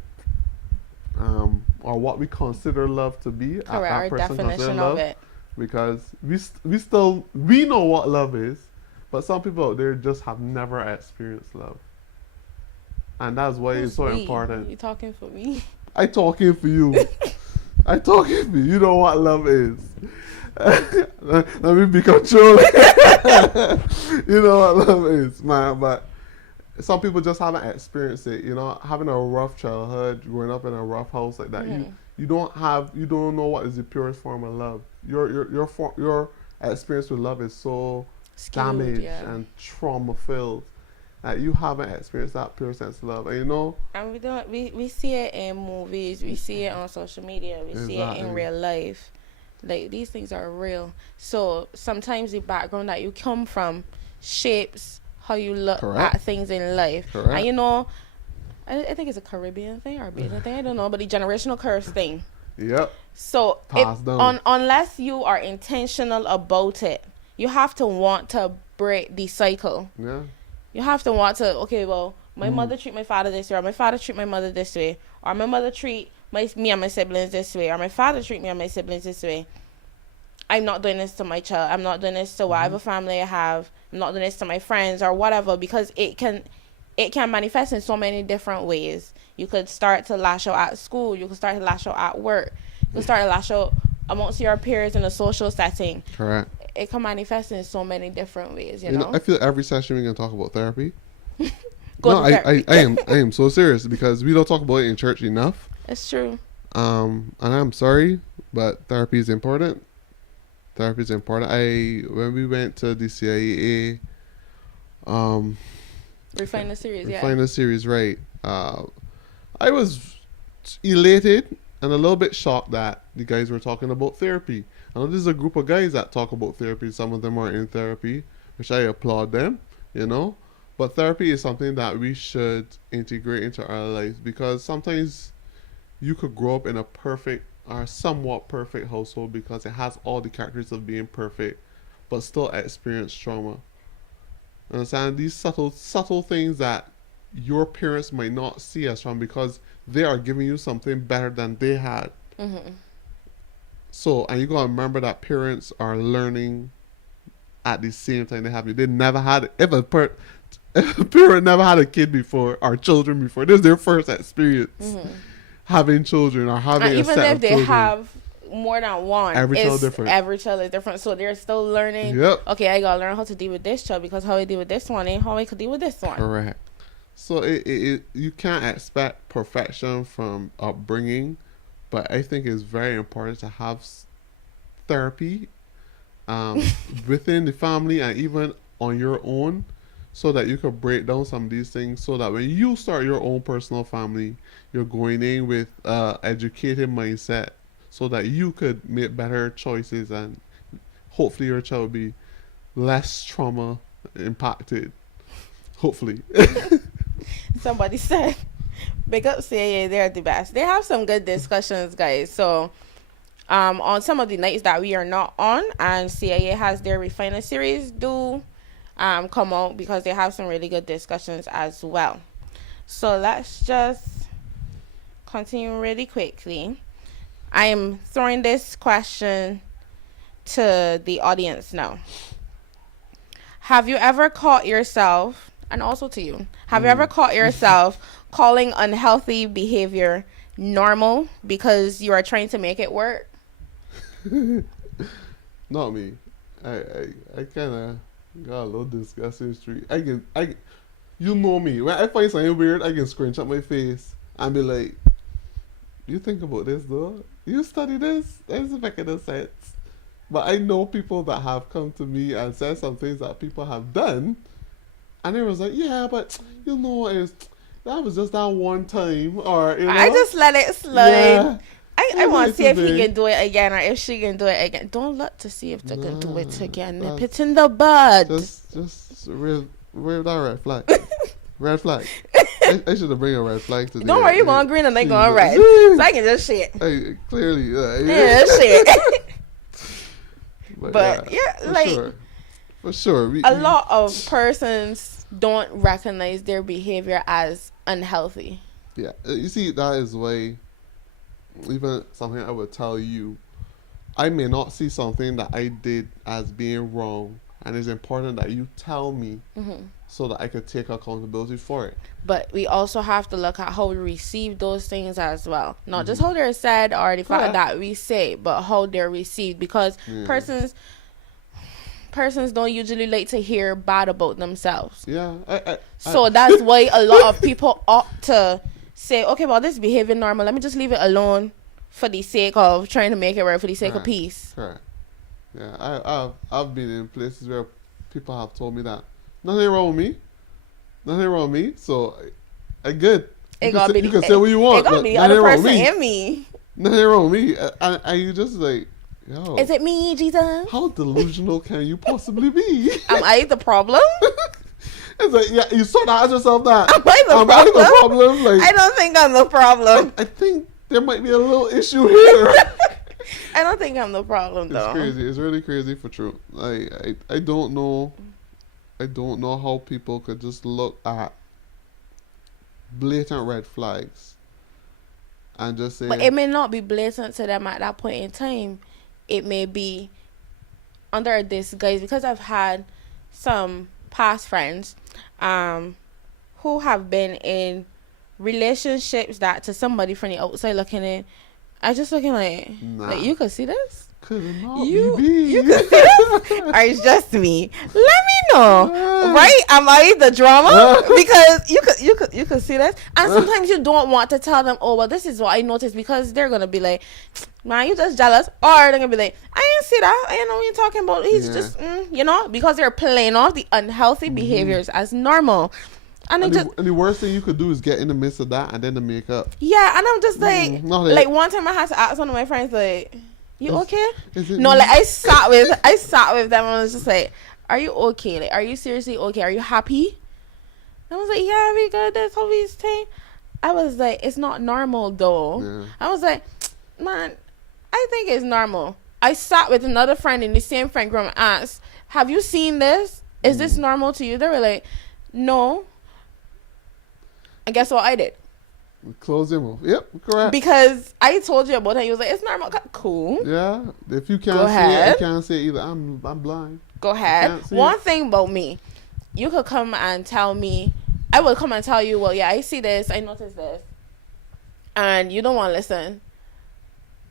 Or what we consider love to be. Correct, our definition of it. Because we know what love is, but some people out there just have never experienced love. And that's why it's so important. You talking for me? I talking for you. I talking for you. You know what love is. Let me be controlling. You know what love is, man. But some people just haven't experienced it. You know, having a rough childhood, growing up in a rough house like that, you don't know what is the purest form of love. Your experience with love is so damaged and trauma filled that you haven't experienced that pure sense of love. And you know, and we see it in movies, we see it on social media, we see it in real life. Like, these things are real. So sometimes the background that you come from shapes how you look at things in life. Correct. And you know, I think it's a Caribbean thing or a Bajan thing, I don't know, but the generational curse thing. Yep. So unless you are intentional about it, you have to want to break the cycle. Yeah. You have to want to, okay, well, my mother treat my father this way, or my father treat my mother this way, or my mother treat me and my siblings this way, or my father treat me and my siblings this way. I'm not doing this to my child. I'm not doing this to whatever family I have. I'm not doing this to my friends or whatever, because it can manifest in so many different ways. You could start to lash out at school. You could start to lash out at work. You could start to lash out amongst your peers in a social setting. Correct. It can manifest in so many different ways, you You know? know, I feel every session we're gonna talk about therapy. Go No, to therapy. I am so serious because we don't talk about it in church enough. It's true. And I'm sorry, but therapy is important. Therapy is important. When we went to the CIAA, Refine the series, yeah. Refine the series, right? I was elated and a little bit shocked that the guys were talking about therapy. I know there's a group of guys that talk about therapy. Some of them are in therapy, which I applaud them, you know. But therapy is something that we should integrate into our lives, because sometimes you could grow up in a perfect or somewhat perfect household because it has all the characters of being perfect, but still experience trauma. Understand these subtle things that your parents might not see as trauma because they are giving you something better than they had. Mm-hmm. So, and you gotta remember that parents are learning at the same time they have you. They never had if a parent never had a kid before or children before. This is their first experience having children or having a even set if of they children. have more than one, Every child different. Every child is different, so they're still learning. Yep. Okay, I gotta learn how to deal with this child because how I deal with this one ain't how I could deal with this one. Correct. So it you can't expect perfection from upbringing, but I think it's very important to have therapy within the family and even on your own, so that you can break down some of these things, so that when you start your own personal family, you're going in with educated mindset, so that you could make better choices and hopefully your child will be less trauma impacted. Hopefully. Somebody said, big up CAA, they're the best. They have some good discussions, guys. So on some of the nights that we are not on and CAA has their Refiner series, do come out because they have some really good discussions as well. So let's just continue really quickly. I am throwing this question to the audience now. Have you ever caught yourself, and also to you, have you ever caught yourself calling unhealthy behavior normal because you are trying to make it work? Not me. I kind of got a little disgusting streak. You know me. When I find something weird, I can scrunch up my face and be like, "You think about this, though? You study this? That doesn't make any sense." But I know people that have come to me and said some things that people have done, and they was like, "Yeah, but you know, that was just that one time," or you know, I just let it slide. Yeah. I want to see if he can do it again or if she can do it again. Don't look to see if they can do it again. Nip it in the bud. Just wave that red flag. Red flag. I should have bring a red flag today. Don't worry, you're going green and they going red. So I can just shit. Hey, clearly, Yeah, shit. But yeah, like for sure, a lot of persons don't recognize their behavior as unhealthy. Yeah, you see, that is why even something I would tell you, I may not see something that I did as being wrong, and it's important that you tell me so that I could take accountability for it. But we also have to look at how we receive those things as well. Not just how they're said or the fact that we say, but how they're received. Because persons don't usually like to hear bad about themselves. Yeah. So that's why a lot of people opt to say, okay, well, this behavior normal. Let me just leave it alone for the sake of trying to make it right, for the sake of peace. Correct. Yeah, I've been in places where people have told me that nothing wrong with me. Nothing wrong with me. So I good. You can say what you want. It gotta be the other person in me. Nothing wrong with me. And you just like, yo. Is it me, Jesus? How delusional can you possibly be? Am I the problem? It's like, yeah, you sort of ask yourself that. Am I the problem? Like, I don't think I'm the problem. I think there might be a little issue here. I don't think I'm the problem, though. It's crazy. It's really crazy for true. I don't know. I don't know how people could just look at blatant red flags and just say. But it may not be blatant to them at that point in time. It may be under a disguise, because I've had some past friends who have been in relationships that to somebody from the outside looking in, I just looking like, Nah. like, you could see this? Could it not You be? could see this? Or it's just me? Let me know. Right? Am I the drama? Because you could see this. And sometimes you don't want to tell them, oh, well, this is what I noticed, because they're going to be like, man, you just jealous. Or they're going to be like, I didn't see that. I didn't know what you're talking about. He's just, you know, because they're playing off the unhealthy behaviors as normal. And the worst thing you could do is get in the midst of that and then to make up. Yeah, and I'm just like one time I had to ask one of my friends, like, you okay? No, me? like I sat with them and I was just like, are you okay? Like, are you seriously okay? Are you happy? And I was like, yeah, we good. That's how we stay. I was like, it's not normal though. Yeah. I was like, man, I think it's normal. I sat with another friend in the same friend group and asked, have you seen this? Is this normal to you? They were like, no. And guess what I did? Close your mouth. Yep, correct. Because I told you about it. He was like, it's normal. Cool. Yeah. If you can't Go see ahead. it, you can't say either. I'm blind. Go ahead. One thing about me, you could come and tell me, I would come and tell you, well, yeah, I see this, I noticed this, and you don't want to listen.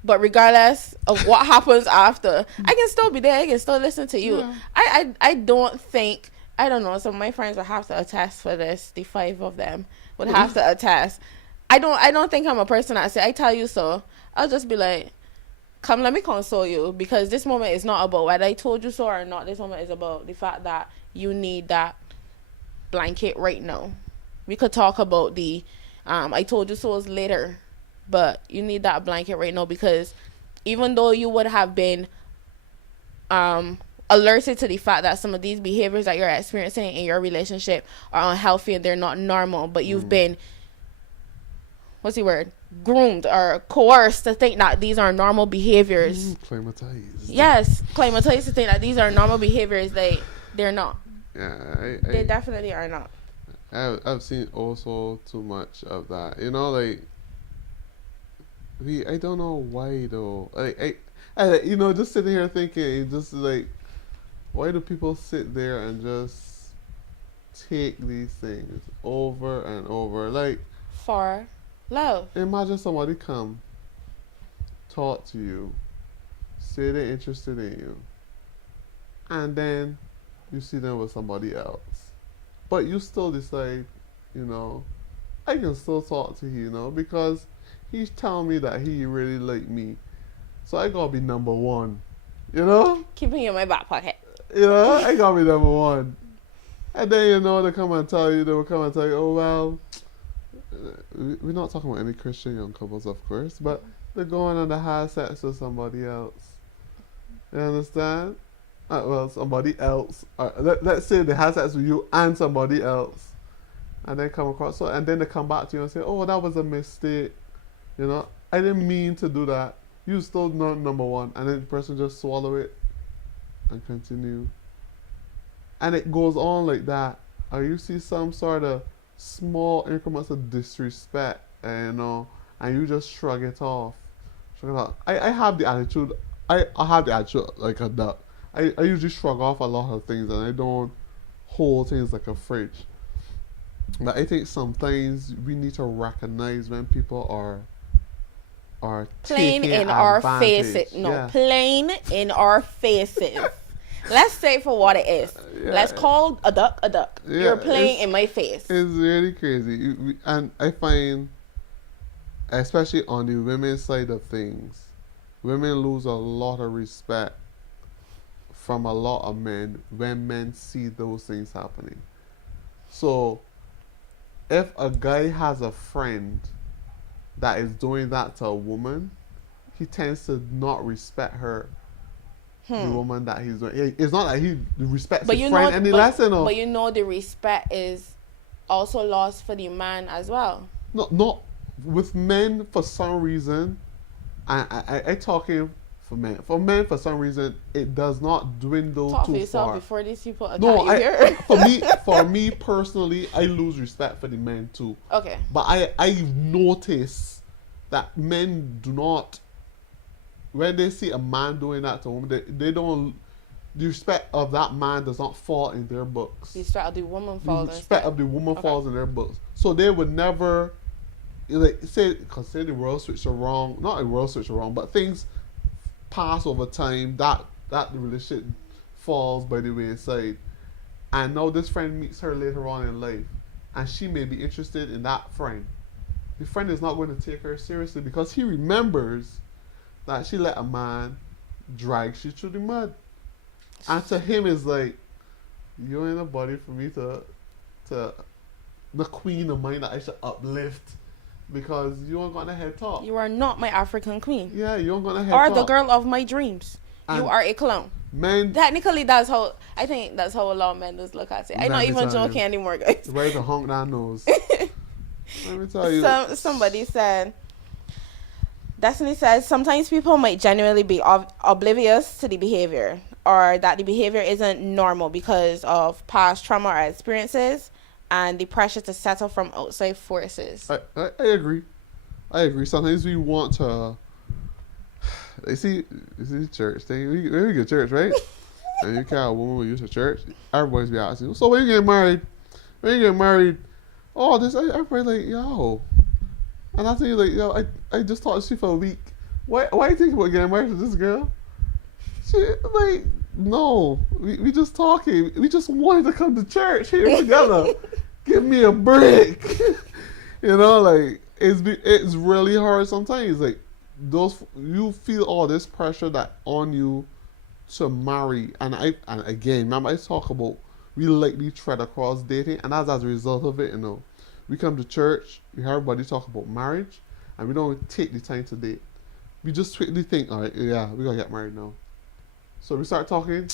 But regardless of what happens after, I can still be there. I can still listen to you. Yeah. I don't think, I don't know, some of my friends would have to attest for this. The 5 of them would have to attest. I don't think I'm a person that say, I tell you so. I'll just be like, come, let me console you, because this moment is not about whether I told you so or not. This moment is about the fact that you need that blanket right now. We could talk about the I told you so's later, but you need that blanket right now, because even though you would have been alerted to the fact that some of these behaviors that you're experiencing in your relationship are unhealthy and they're not normal, but you've been, what's the word, groomed or coerced to think that these are normal behaviors. Climatized. Yes, climatized to think that these are normal behaviors. They're not. Yeah, they definitely are not. I've seen also too much of that. You know, like I don't know why though. Like I you know, just sitting here thinking, just like, why do people sit there and just take these things over and over? Like, for love. Imagine somebody come, talk to you, say they're interested in you, and then you see them with somebody else. But you still decide, you know, I can still talk to you, you know, because he's telling me that he really like me. So I gotta be number one, you know? Keeping you in my back pocket. You know, I gotta be number one. And then, you know, they will come and tell you, oh, well, we're not talking about any Christian young couples, of course, but they're going on to have sex with somebody else. You understand? Well, somebody else. Let's say they have sex with you and somebody else, and then come across. So, and then they come back to you and say, "Oh, that was a mistake. You know, I didn't mean to do that. You still not number one." And then the person just swallow it and continue. And it goes on like that. Or you see some sort of small increments of disrespect, and, you know, and you just shrug it off. I have the attitude. I have the attitude like a duck. I usually shrug off a lot of things, and I don't hold things like a fridge. But I think sometimes we need to recognize when people are plain in advantage. our faces. No, yeah. Plain in our faces. Let's say for what it is. Yeah. Let's call a duck a duck. Yeah, you're playing in my face. It's really crazy. And I find, especially on the women's side of things, women lose a lot of respect from a lot of men when men see those things happening. So, if a guy has a friend that is doing that to a woman, he tends to not respect her, the woman that he's doing. It's not that he respects his friend any less. But you know the respect is also lost for the man as well. No, not with men for some reason. I talking for men. For men, for some reason, it does not dwindle Talk too for yourself far. Before these people attack you here. for me personally, I lose respect for the men too. Okay. But I notice that men do not, when they see a man doing that to a woman, they don't the respect of that man does not fall in their books. The respect of the woman falls. The respect of the woman falls in their books. So they would never, like, say the world switch are wrong. Not a world switch are wrong, but things pass over time. That relationship falls by the wayside. And now this friend meets her later on in life, and she may be interested in that friend. The friend is not going to take her seriously because he remembers that she let a man drag she through the mud. And to him is like, you ain't nobody for me to the queen of mine that I should uplift because you ain't gonna head top. You are not my African queen. Yeah, you ain't gonna head or top. the girl of my dreams. And you are a clown. Men, technically, that's how I think that's how a lot of men just look at it. I'm not even joking anymore, guys. Ready to honk that nose. Let me tell you. Somebody said, Destiny says, sometimes people might genuinely be oblivious to the behavior, or that the behavior isn't normal because of past trauma or experiences and the pressure to settle from outside forces. I agree. Sometimes we want to. You see the church thing. We go to church, right? And you can't a woman when you to church. Everybody's be asking, so when you get married? When you get married? Oh, this everybody like, yo. And I think like, yo, I just talked to she for a week. Why you think about getting married to this girl? She like, no. We just talking. We just wanted to come to church here together. Give me a break. You know, like it's really hard sometimes. Like you feel all this pressure that on you to marry, and again, remember I talk about we lightly tread across dating, and that's as a result of it. You know, we come to church, we hear everybody talk about marriage, and we don't take the time to date. We just quickly think, all right, yeah, we gotta get married now. So we start talking.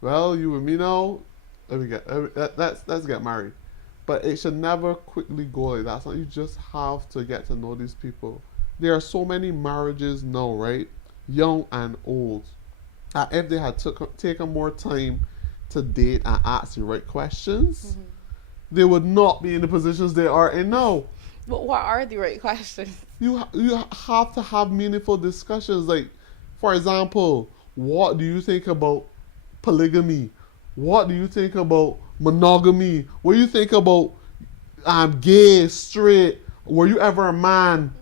Well, you and me now. Let's get married. But it should never quickly go like that. So you just have to get to know these people. There are so many marriages now, right? Young and old. That if they had taken more time to date and ask the right questions, they would not be in the positions they are in now. But what are the right questions? You have to have meaningful discussions. Like, for example, what do you think about polygamy? What do you think about monogamy? What do you think about gay, straight? Were you ever a man?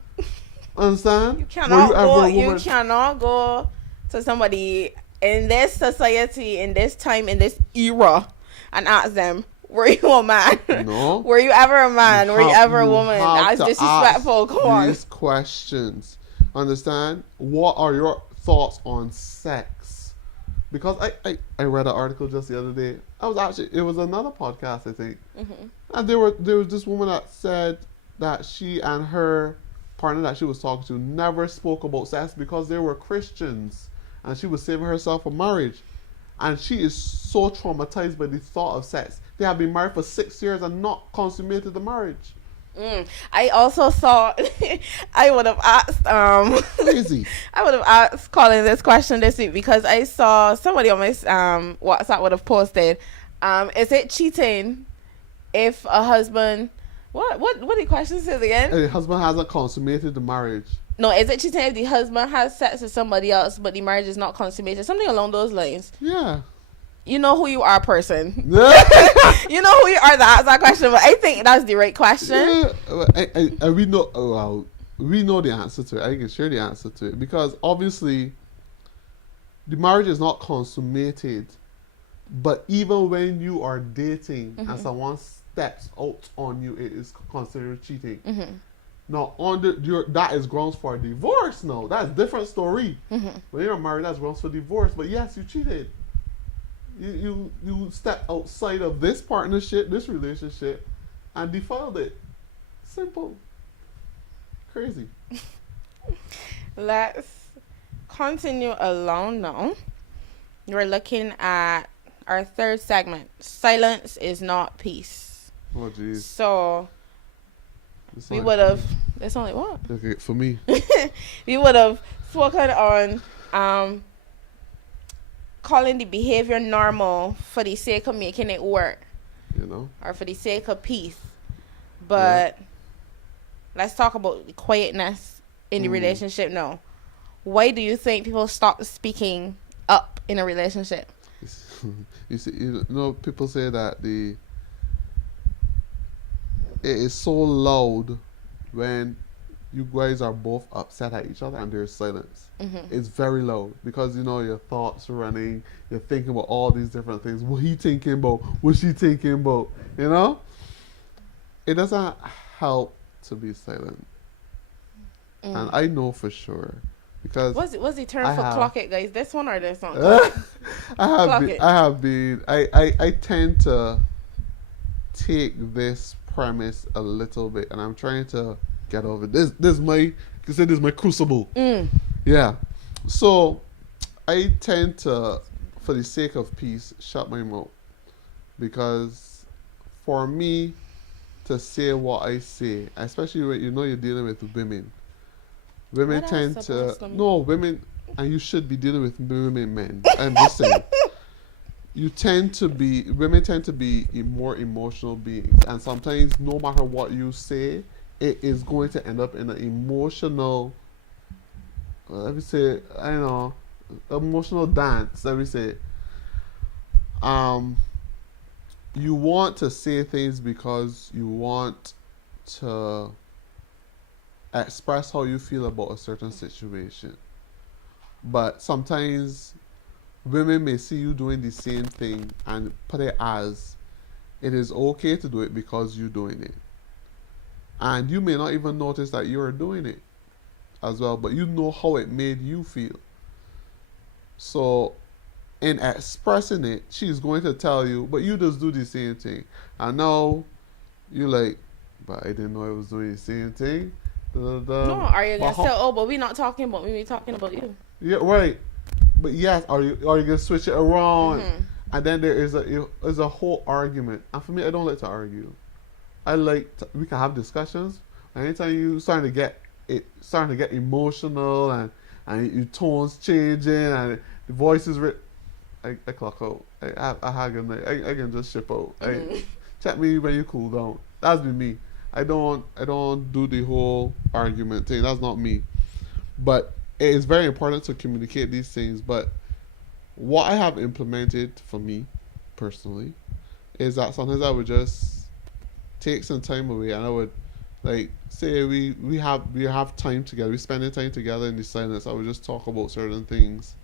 Understand? You cannot go to somebody in this society, in this time, in this era, and ask them, were you a man? No. Were you ever a man? Were you ever a woman? That's disrespectful. Come on. These questions. Understand? What are your thoughts on sex? Because I read an article just the other day. It was another podcast, I think. And there was this woman that said that she and her partner that she was talking to never spoke about sex because they were Christians, and she was saving herself for marriage. And she is so traumatized by the thought of sex. They have been married for 6 years and not consummated the marriage. I also saw. I would have asked. Crazy. I would have asked Colin this question this week because I saw somebody on my WhatsApp would have posted. Is it cheating if a husband? What the question says again? The husband hasn't consummated the marriage. No, is it cheating if the husband has sex with somebody else but the marriage is not consummated? Something along those lines. Yeah. You know who you are, person. You know who you are to ask that question, but I think that's the right question. Yeah, we know the answer to it. I can share the answer to it because obviously the marriage is not consummated, but even when you are dating and someone steps out on you, it is considered cheating. Now, that is grounds for divorce. No, that's a different story. When you're married, that's grounds for divorce. But yes, you cheated. You stepped outside of this partnership, this relationship, and defiled it. Simple. Crazy. Let's continue along now. We're looking at our third segment. Silence is not peace. Oh, jeez. So we would have. It's only what? Okay, for me. We would have spoken on calling the behavior normal for the sake of making it work. You know? Or for the sake of peace. But let's talk about the quietness in the relationship now. Why do you think people stop speaking up in a relationship? You see, you know, people say that it is so loud when you guys are both upset at each other and there's silence. It's very loud because you know your thoughts are running. You're thinking about all these different things. What he thinking about? What she thinking about? You know, it doesn't help to be silent, and I know for sure because what's the term for clock it, guys? This one or this one? I tend to take this premise a little bit, and I'm trying to get over this. This is my crucible. Yeah. So I tend to, for the sake of peace, shut my mouth. Because for me to say what I say, especially when you know you're dealing with women, women tend to no women, and you should be dealing with women, men. I'm just saying. Women tend to be more emotional beings, and sometimes no matter what you say, it is going to end up in an emotional, let me say, I don't know, emotional dance. Let me say, you want to say things because you want to express how you feel about a certain situation, but sometimes women may see you doing the same thing and put it as it is okay to do it because you're doing it, and you may not even notice that you're doing it as well, but you know how it made you feel. So in expressing it, she's going to tell you, but you just do the same thing, and now you're like, but I didn't know I was doing the same thing. No, are you gonna say, oh, but we're not talking about me, we're talking about you? Yeah, right. But yes, are you gonna switch it around? And then there is a whole argument. And for me, I don't like to argue. We can have discussions. Anytime you starting to get emotional and your tones changing and the voices, I clock out. I have a night. I can just ship out. Check me when you cool down. That's been me. I don't do the whole argument thing. That's not me. But it is very important to communicate these things. But what I have implemented for me personally is that sometimes I would just take some time away, and I would like say we have time together, we spending time together in the silence. I would just talk about certain things,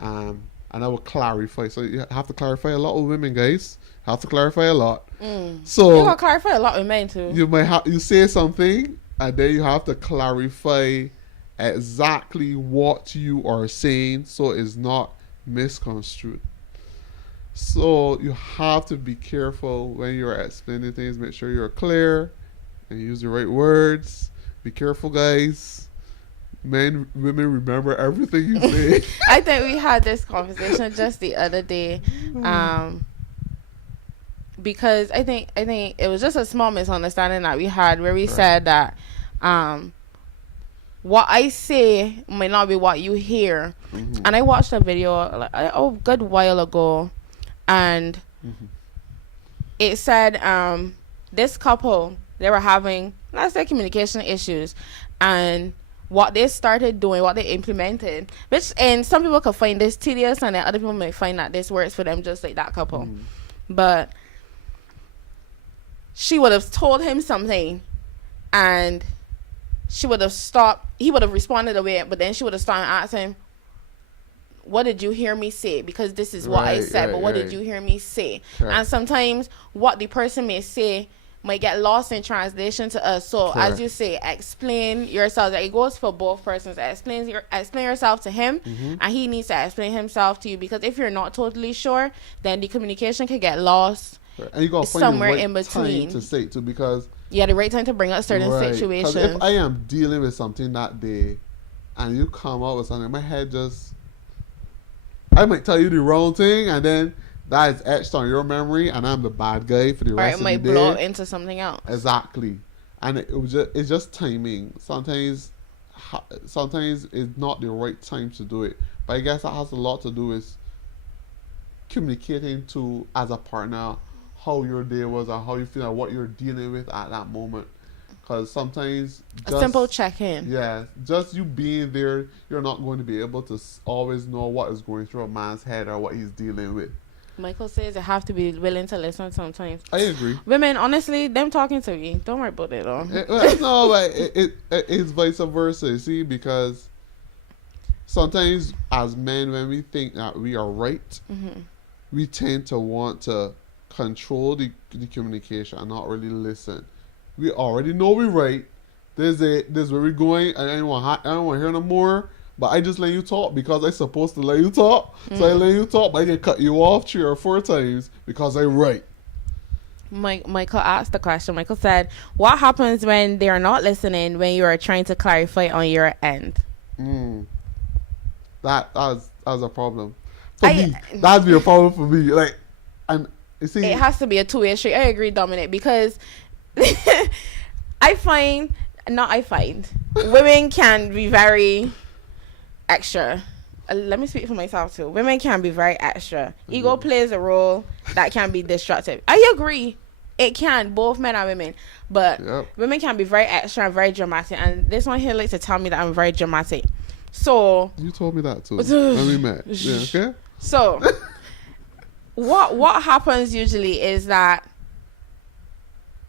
and I would clarify. So you have to clarify a lot with women, guys. Have to clarify a lot. So you gotta clarify a lot with men too. You say something, and then you have to clarify exactly what you are saying so it's not misconstrued. So you have to be careful when you're explaining things. Make sure you're clear and use the right words. Be careful, guys. Men, women, remember everything you say. I think we had this conversation just the other day, because I think it was just a small misunderstanding that we had where we said that what I say might not be what you hear. And I watched a video a good while ago, and it said this couple, they were having, let's say, communication issues, and what they started doing, what they implemented, which, and some people could find this tedious, and then other people may find that this works for them, just like that couple. But she would have told him something, and she would have stopped. He would have responded away, but then she would have started asking, what did you hear me say? Because this is what I said, but what did you hear me say? And sometimes what the person may say might get lost in translation to us. So as you say, explain yourself. Like, it goes for both persons. Explain yourself to him, and he needs to explain himself to you. Because if you're not totally sure, then the communication could get lost. And you gotta find somewhere in between time to say it to, because the right time to bring up certain situations. Because if I am dealing with something that day, and you come out with something, my head just, I might tell you the wrong thing, and then that is etched on your memory, and I'm the bad guy for the rest of the day. Or it might blow into something else. Exactly. And it's just timing. Sometimes it's not the right time to do it. But I guess that has a lot to do with communicating to, as a partner, how your day was and how you feel and what you're dealing with at that moment. Because sometimes a simple check-in. Yeah, just you being there, you're not going to be able to always know what is going through a man's head or what he's dealing with. Michael says you have to be willing to listen sometimes. I agree. Women, honestly, them talking to me. Don't worry about it though. No, like it's vice versa. See, because sometimes as men, when we think that we are right, we tend to want to control the communication and not really listen. We already know we're right. There's where we're going. I don't want to hear no more. But I just let you talk because I'm supposed to let you talk. So I let you talk, but I can cut you off 3 or 4 times because I'm right. Michael asked the question. Michael said, what happens when they are not listening when you are trying to clarify on your end? That's a problem. For me, that'd be a problem for me. Like, and you see, it has to be a two-way street. I agree, Dominic, because I find women can be very extra. Let me speak for myself too. Women can be very extra. Ego plays a role that can be destructive. I agree. It can, both men and women. But women can be very extra and very dramatic. And this one here likes to tell me that I'm very dramatic. So you told me that too. When we met. Yeah, okay. So what happens usually is that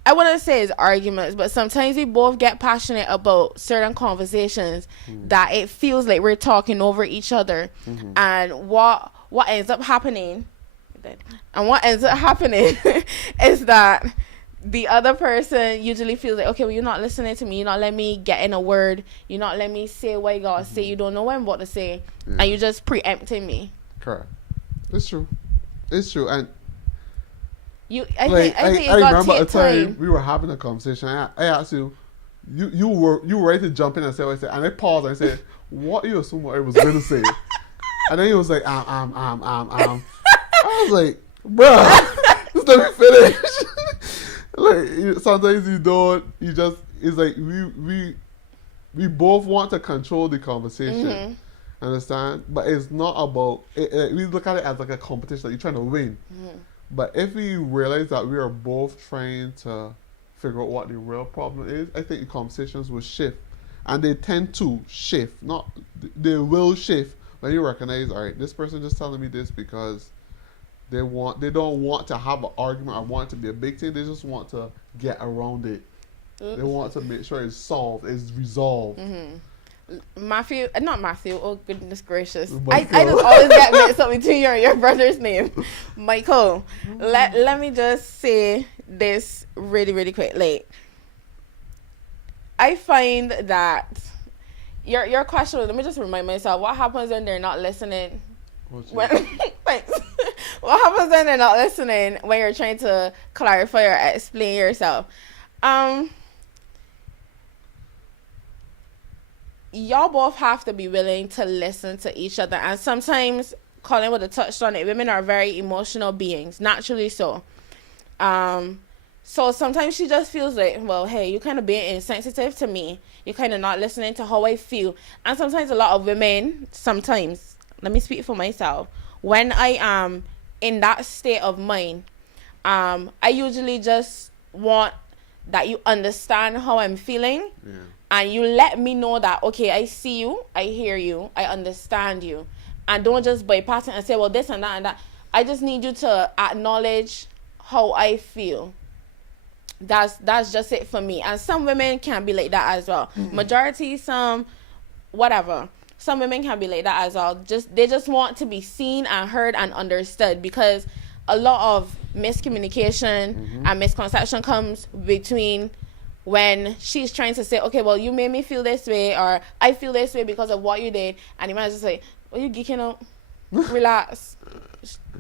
I wouldn't say it's arguments, but sometimes we both get passionate about certain conversations that it feels like we're talking over each other. And what ends up happening, is that the other person usually feels like, okay, well, you're not listening to me. You're not letting me get in a word. You're not letting me say what I gotta say. You don't know what I'm about to say. And you're just preempting me. Correct. It's true. And I think I remember a time we were having a conversation. I asked you, you were ready to jump in and say what I said, and I paused and I said, "What do you assume what I was going to say?" And then he was like, I was like, "Bruh, just let me finish." Like sometimes you don't. You just it's like we both want to control the conversation. Understand? But it's not about. We look at it as like a competition. Like you're trying to win. But if we realize that we are both trying to figure out what the real problem is, I think the conversations will shift. And they tend to shift. They will shift when you recognize, all right, this person just telling me this because they don't want to have an argument or want it to be a big thing. They just want to get around it. They want to make sure it's solved, it's resolved. Not Matthew. Oh goodness gracious! I just always get mixed up between your brother's name, Michael. Let me just say this really really quick. Like, I find that your question. Let me just remind myself. What happens when they're not listening? Thanks. What happens when they're not listening when you're trying to clarify or explain yourself? Y'all both have to be willing to listen to each other. And sometimes, Colin would have touched on it, women are very emotional beings, naturally so. So sometimes she just feels like, well, hey, you're kind of being insensitive to me. You're kind of not listening to how I feel. And sometimes a lot of women, let me speak for myself, when I am in that state of mind, I usually just want that you understand how I'm feeling. And you let me know that, okay, I see you, I hear you, I understand you. And don't just bypass it and say, well, this and that and that. I just need you to acknowledge how I feel. That's just it for me. And some women can be like that as well. Majority, some, whatever. Some women can be like that as well. They just want to be seen and heard and understood, because a lot of miscommunication and misconception comes between when she's trying to say, okay, well, you made me feel this way, or I feel this way because of what you did, and the man just like, well, you geeking out, relax,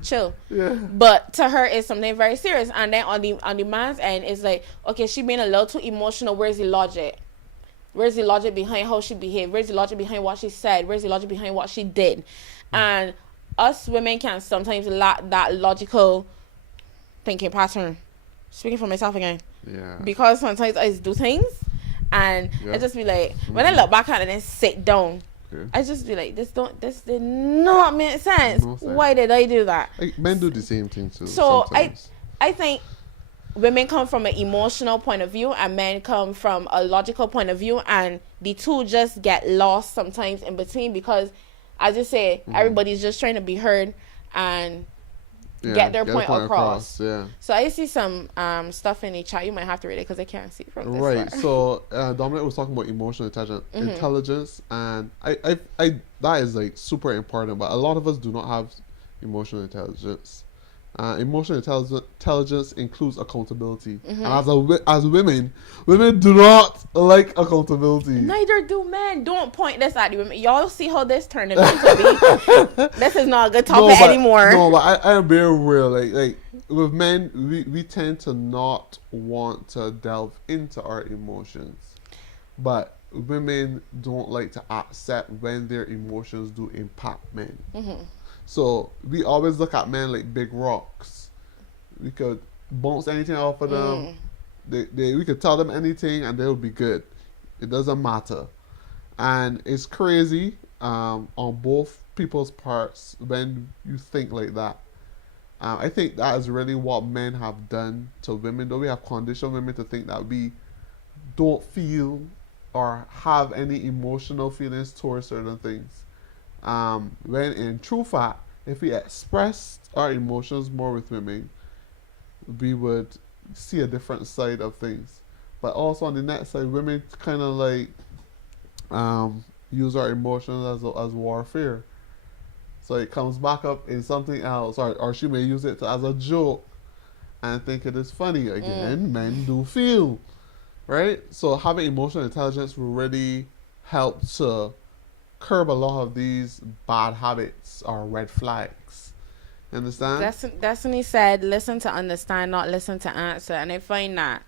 chill. But to her, it's something very serious. And then on the man's end, it's like, okay, she being a little too emotional. Where's the logic? Where's the logic behind how she behaved? Where's the logic behind what she said? Where's the logic behind what she did? And us women can sometimes lack that logical thinking pattern. Speaking for myself again. Because sometimes I just do things and I just be like, when I look back at it and sit down, I just be like, this did not make sense. Why did I do that? Men do the same thing too. So sometimes. I think women come from an emotional point of view and men come from a logical point of view, and the two just get lost sometimes in between, because as you say, everybody's just trying to be heard, and get their point across. Yeah. So I see some stuff in the chat. You might have to read it because I can't see from this Right. far. So Dominic was talking about emotional intelligence, and I that is like super important. But a lot of us do not have emotional intelligence. Emotional intelligence includes accountability, and as women do not like accountability. Neither do men. Don't point this at the women. Y'all see how this turned into be. This is not a good topic anymore. No, but I am being real. Like with men, we tend to not want to delve into our emotions, but women don't like to accept when their emotions do impact men. So we always look at men like big rocks. We could bounce anything off of them. We could tell them anything and they'll be good. It doesn't matter. And it's crazy on both people's parts when you think like that. I think that is really what men have done to women. Though we have conditioned women to think that we don't feel or have any emotional feelings towards certain things. When in true fact, if we expressed our emotions more with women, we would see a different side of things. But also on the next side, women kind of like use our emotions as warfare. So it comes back up in something else, or she may use it as a joke and think it is funny. Again, men do feel, right? So having emotional intelligence will really help to curb a lot of these bad habits or red flags. Understand? Destiny said, listen to understand, not listen to answer. And I find that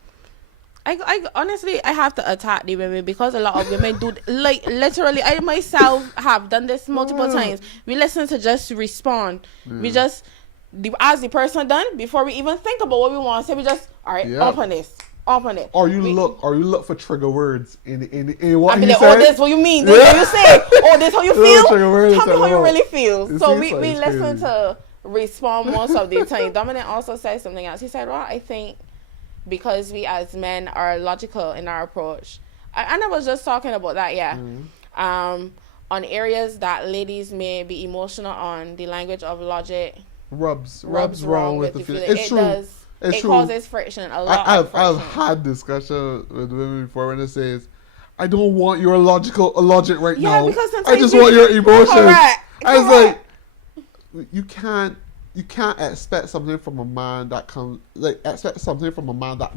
I honestly, I have to attack the women because a lot of women do, like, literally, I myself have done this multiple times. We listen to just respond. We just, as the person done, before we even think about what we want to say, we just, all right, open this. Open it. Or you look for trigger words in what he like, said. Oh, this what you mean? This what you say? Oh, this how you feel? Tell me how you really feel. So we listen to respond most of the time. Dominic also said something else. He said, well, I think because we as men are logical in our approach. And I was just talking about that, on areas that ladies may be emotional on, the language of logic rubs wrong with the feeling. It's true. Does. It causes friction, a lot of friction. I've had discussion with women before when it says, I don't want your logic right now. Because I just want your emotions. Correct. I was like, you can't expect something from a man that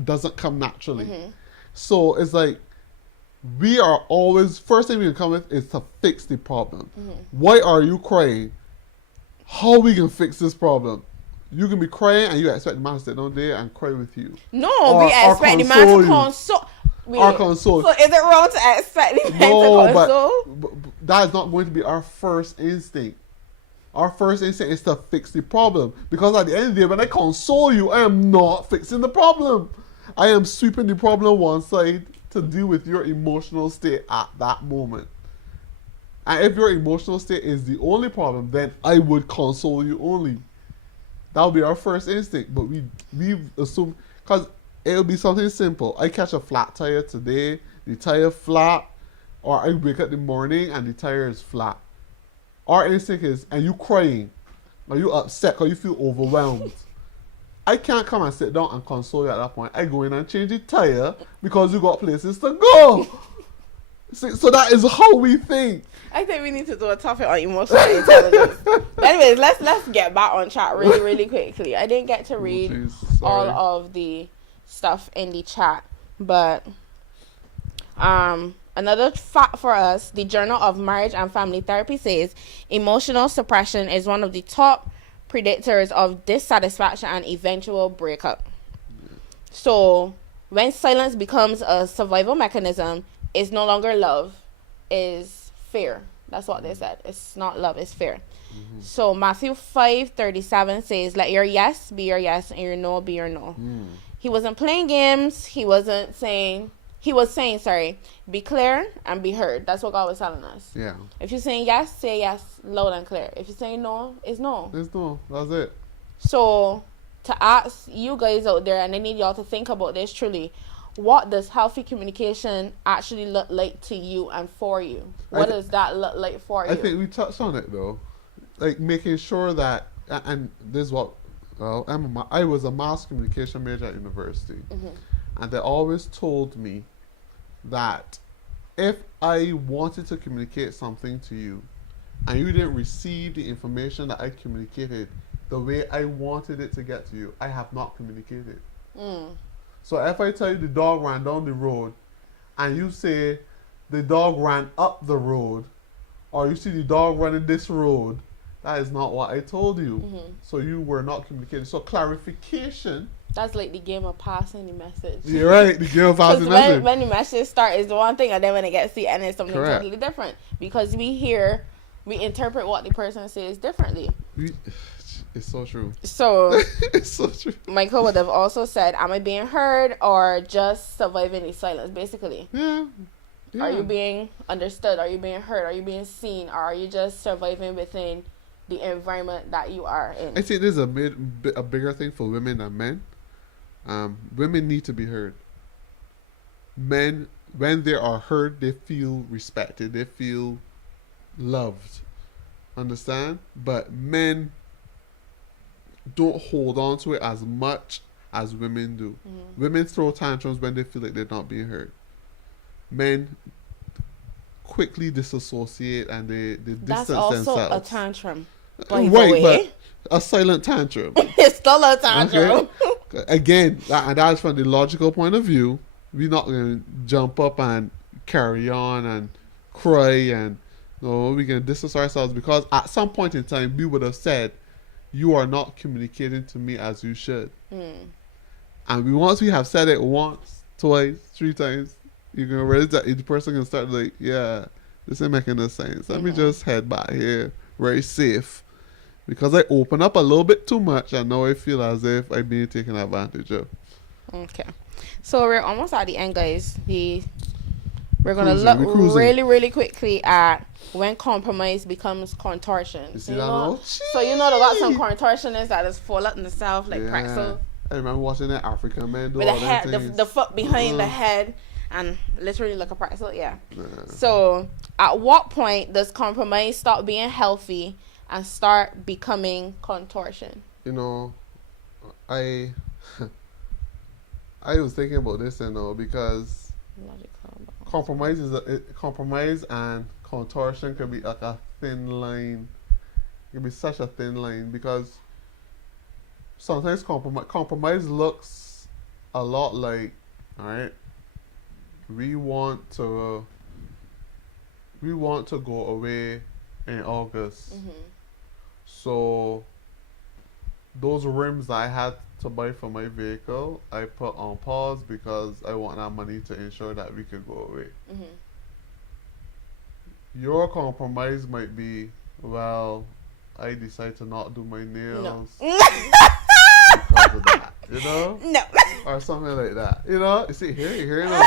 doesn't come naturally. So it's like, we are always, first thing we can come with is to fix the problem. Why are you crying? How we can fix this problem? You can be crying and you expect the man to sit down there and cry with you. No, we expect the man to console. Or console. So is it wrong to expect the man to console? But that is not going to be our first instinct. Our first instinct is to fix the problem. Because at the end of the day, when I console you, I am not fixing the problem. I am sweeping the problem one side to deal with your emotional state at that moment. And if your emotional state is the only problem, then I would console you only. That would be our first instinct, but we assume, because it'll be something simple. I catch a flat tire today, the tire flat, or I wake up in the morning and the tire is flat. Our instinct is, and you crying, or you upset because you feel overwhelmed. I can't come and sit down and console you at that point. I go in and change the tire because you got places to go. So that is how we think. I think we need to do a topic on emotional intelligence. But anyways, let's get back on chat really quickly. I didn't get to read all of the stuff in the chat, but another fact for us, the Journal of Marriage and Family Therapy says emotional suppression is one of the top predictors of dissatisfaction and eventual breakup. So when silence becomes a survival mechanism, it's no longer love, is fear. That's what they said. It's not love, it's fear. So Matthew 5:37 says, let your yes be your yes and your no be your no. He wasn't playing games. He was saying, be clear and be heard. That's what God was telling us. Yeah. If you're saying yes, say yes loud and clear. If you're saying no, it's no. It's no. That's it. So to ask you guys out there, and I need y'all to think about this truly, what does healthy communication actually look like to you and for you? What does that look like for you? I think we touched on it though. Like making sure that, and this is what well, I was a mass communication major at university, and they always told me that if I wanted to communicate something to you, and you didn't receive the information that I communicated the way I wanted it to get to you, I have not communicated. So if I tell you the dog ran down the road, and you say the dog ran up the road, or you see the dog running this road, that is not what I told you. So you were not communicating. So clarification. That's like the game of passing the message. You're right, the game of passing the message. When the message starts is the one thing, and then when it gets to the end, it's something Correct. totally different. Because we interpret what the person says differently. It's so true. So it's so true. Michael would have also said, am I being heard or just surviving the silence, basically? Yeah. Are you being understood? Are you being heard? Are you being seen? Or are you just surviving within the environment that you are in? I think there's a bigger thing for women than men. Women need to be heard. Men, when they are heard, they feel respected. They feel loved. Understand? But men don't hold on to it as much as women do. Women throw tantrums when they feel like they're not being heard. Men quickly disassociate and they distance themselves. That's also a tantrum. By the Right, way. but a silent tantrum. It's still a tantrum. Okay. Again, and that's from the logical point of view. We're not going to jump up and carry on and cry and no, we're going to distance ourselves because at some point in time we would have said, you are not communicating to me as you should. And once we have said it once, twice, 3 times, you're going to realize that the person can start like, yeah, this ain't making no sense. Let me just head back here, very safe. Because I open up a little bit too much and now I feel as if I'm being taken advantage of. Okay. So we're almost at the end, guys. We're going to look really, really quickly at when compromise becomes contortion. You see that now? So you know they got some contortionists that just fall up in the south like pretzel. I remember watching that African man do with all the head, things. the foot behind the head and literally like a pretzel, So at what point does compromise stop being healthy and start becoming contortion? You know, I was thinking about this, because compromise and contortion can be like a thin line. It can be such a thin line because sometimes compromise looks a lot like, all right, we want to go away in August. So those rims that I had to buy for my vehicle, I put on pause because I want that money to ensure that we could go away. Your compromise might be, well, I decide to not do my nails because of that, No. or something like that. You see, here now.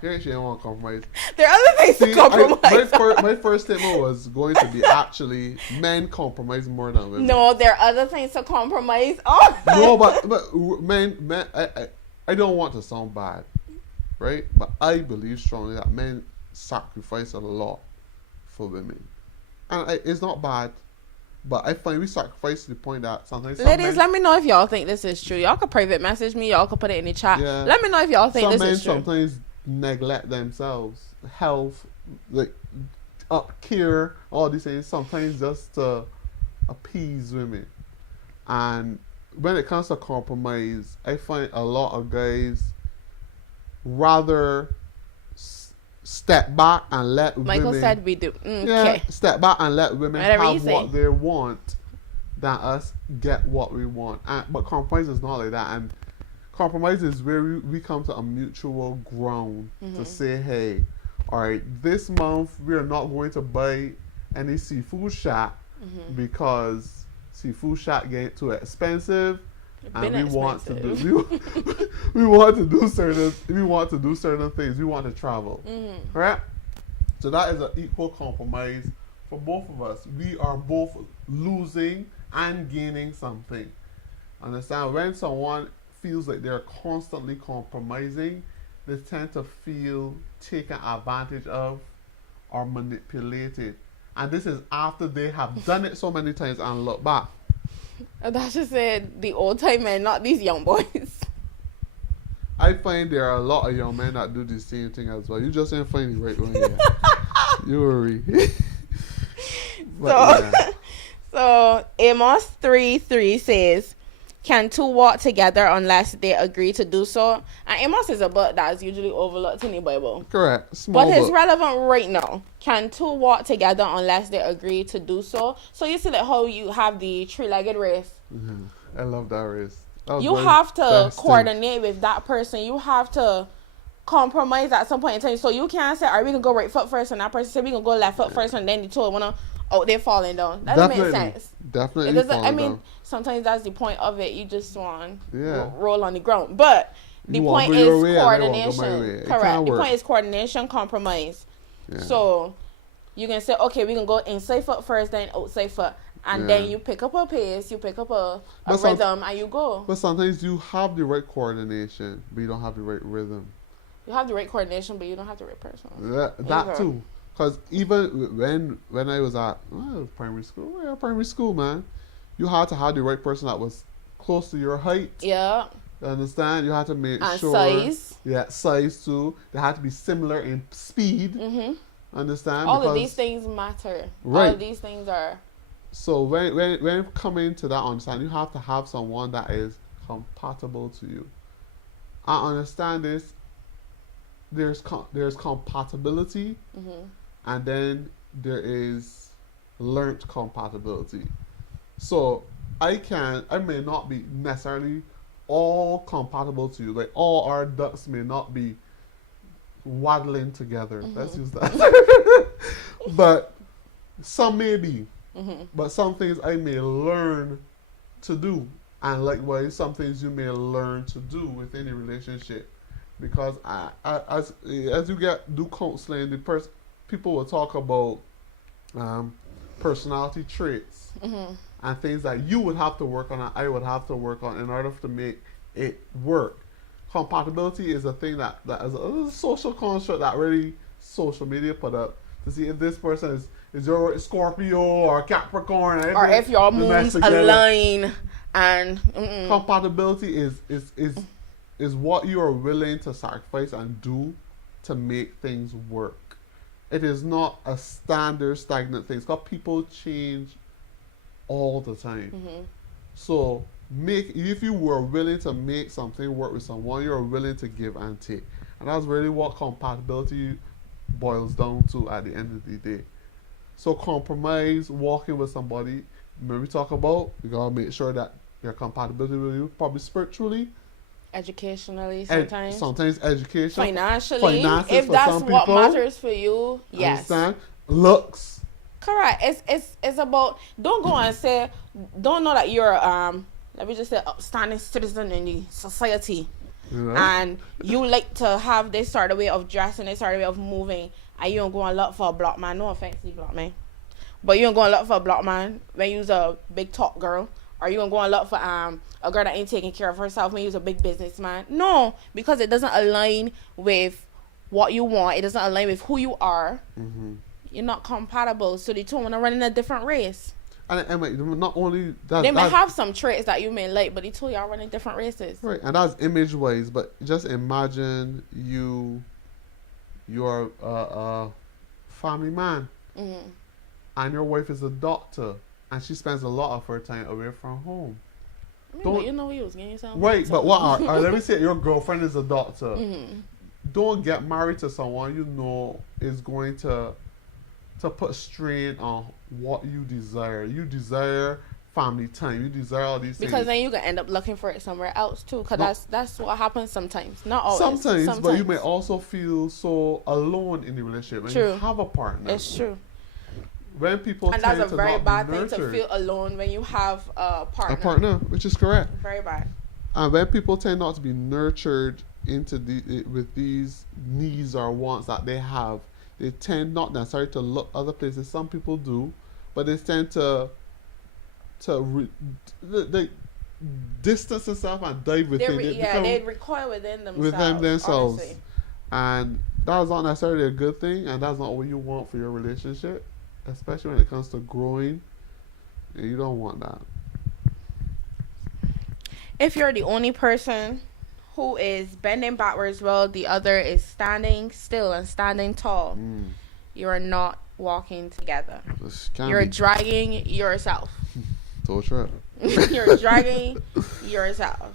Here she don't want to compromise. There are other things to compromise. My first statement was going to be actually men compromise more than women. No, there are other things to compromise. Oh. No, but men, I don't want to sound bad, right? But I believe strongly that men sacrifice a lot for women, and it's not bad. But I find we sacrifice to the point that sometimes. Ladies, let me know if y'all think this is true. Y'all could private message me. Y'all could put it in the chat. Yeah. Let me know if y'all think this is true. Sometimes neglect themselves, health, like up care, all these things. Sometimes just to appease women. And when it comes to compromise, I find a lot of guys rather step back and let Michael women. said we do. Okay. Step back and let women Whatever have what they want than us get what we want. But compromise is not like that. And compromise is where we come to a mutual ground to say, hey, all right, this month we are not going to buy any seafood shack because seafood shack get too expensive. And we want to do we want to do certain things. We want to travel, right? So that is an equal compromise for both of us. We are both losing and gaining something. Understand? When someone feels like they're constantly compromising, they tend to feel taken advantage of or manipulated. And this is after they have done it so many times and look back. Adasha said the old time men, not these young boys. I find there are a lot of young men that do the same thing as well. You just ain't finding the right one yet. You worry. So, so Amos 3:3 says, "Can two walk together unless they agree to do so?" And Amos is a book that is usually overlooked in the Bible. Correct. Small But it's book. relevant right now. Can two walk together unless they agree to do so? So you see like how you have the three-legged race. I love that race. That was You my have to best thing. coordinate with that person. You have to compromise at some point in time. So you can't say, "All right, we can go right foot first," and that person say, "We can go left foot first," and then the two wanna, oh, they're falling down. That doesn't make sense. Definitely. It doesn't. I falling mean, down. sometimes that's the point of it. You just want Yeah. roll on the ground, but the You want point go your is way and they want go my way. coordination. It Correct. can't The work. point is coordination, compromise. Yeah. So you can say, okay, we can go inside foot first, then outside foot, and then Yeah. you pick up a pace, you pick up a But some- rhythm, and you go. But sometimes you have the right coordination, but you don't have the right rhythm. You have the right coordination, but you don't have the right person. That Okay. too. Because even when I was at primary school, man, you had to have the right person that was close to your height. Yeah. You understand? You had to make And sure. size. Yeah, size too. They had to be similar in speed. Mhm. Understand? All of Because- these things matter. All Right. of these things are. So when coming to that understanding, you have to have someone that is compatible to you. I understand this. There's compatibility, Mhm. and then there is learnt compatibility. So I may not be necessarily all compatible to you. Like all our ducks may not be waddling together. Let's use that. But some may be. Mhm. But some things I may learn to do, and likewise, some things you may learn to do within a relationship. Because as you do counseling, people will talk about personality traits Mhm. and things that you would have to work on and I would have to work on in order to make it work. Compatibility is a thing that is a social construct that really social media put up to see if this person is your Scorpio or Capricorn, Or if your the match moons together. align, and Compatibility is what you are willing to sacrifice and do to make things work. It is not a standard stagnant thing. Because people change all the time. Mhm. So if you were willing to make something work with someone, you're willing to give and take. And that's really what compatibility boils down to at the end of the day. So compromise, walking with somebody, when we talk about, you gotta make sure that your compatibility with you, probably spiritually, educationally, sometimes education, financially, finances if for that's some what people. matters for you, yes. Understand? Looks. Correct. It's about, don't go and say, don't know that you're let me just say upstanding citizen in the society, You know? and you like to have this sort of way of dressing, this sort of way of moving, and you don't go and look for a block man. No offense to block man, but you don't go and look for a block man when you's a big talk girl, or you don't go and look for a girl that ain't taking care of herself when you's a big businessman. No, because it doesn't align with what you want. It doesn't align with who you are. Mm-hmm. You're not compatible, so the two want to run in a different race. And wait, not only that, They may have some traits that you may like, but the two y'all running different races. right, and that's image wise. But just imagine you're a family man, Mm-hmm. and your wife is a doctor, and she spends a lot of her time away from home. I mean, Don't- but you know you was getting yourself. Right, but what? Let me say, your girlfriend is a doctor. Mm-hmm. Don't get married to someone you know is going to put strain on what you desire. You desire family time. You desire all these Because things. then you can end up looking for it somewhere else too. Because No. that's what happens sometimes. Not always. Sometimes, but you may also feel so alone in the relationship when True. you have a partner. It's true. When people And tend that's a to very not bad be thing nurtured. to feel alone when you have a partner. A partner, which is correct. Very bad. And when people tend not to be nurtured into with these needs or wants that they have, they tend not necessarily to look other places. Some people do, but they tend to they distance themselves and dive within it. They recoil within themselves. Within themselves. Honestly. And that's not necessarily a good thing, and that's not what you want for your relationship, especially when it comes to growing. You don't want that. If you're the only person who is bending backwards while the other is standing still and standing tall, you are not walking together. You're dragging yourself. You're dragging yourself.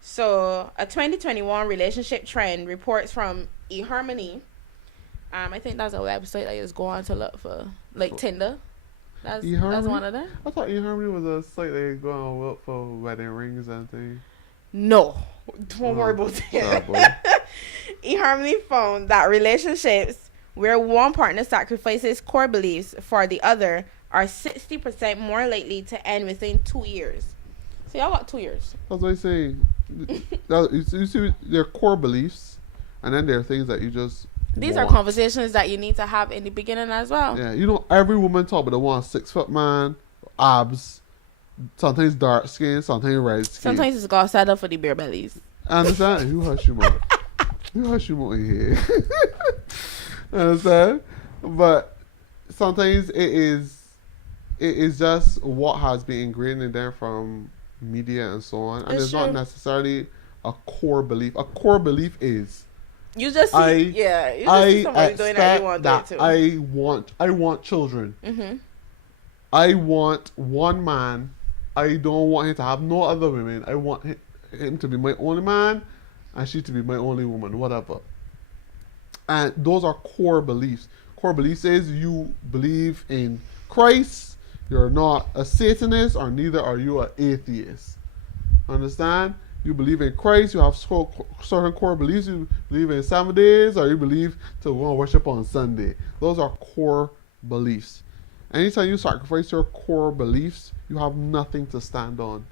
So, a 2021 relationship trend reports from eHarmony. I think that's a website that you just go on to look for, like Tinder. That's one of them. I thought eHarmony was a site that you go on and look for wedding rings and things. No, don't worry about that. eHarmony found that relationships where one partner sacrifices core beliefs for the other are 60% more likely to end within 2 years. So y'all got 2 years. That's what I say. You see, there are core beliefs, and then there are things that you just. These are conversations that you need to have in the beginning as well. Yeah, you know, every woman talk about they want a 6 foot man, abs, sometimes dark skin, sometimes red skin. Sometimes it's got set up for the beer bellies. I understand. Who hush you more? Who hush you more in here? Understand? But sometimes it is just what has been ingrained in there from media and so on, and it's not necessarily a core belief. A core belief is. You just see, see somebody doing that you want to do too. I want children. I want one man. I don't want him to have no other women. I want him to be my only man, and she to be my only woman, whatever. And those are core beliefs. Core beliefs is you believe in Christ. You're not a Satanist, or neither are you an atheist. Understand? You believe in Christ, you have certain core beliefs. You believe in 7 days, or you believe to go and worship on Sunday. Those are core beliefs. Anytime you sacrifice your core beliefs, you have nothing to stand on.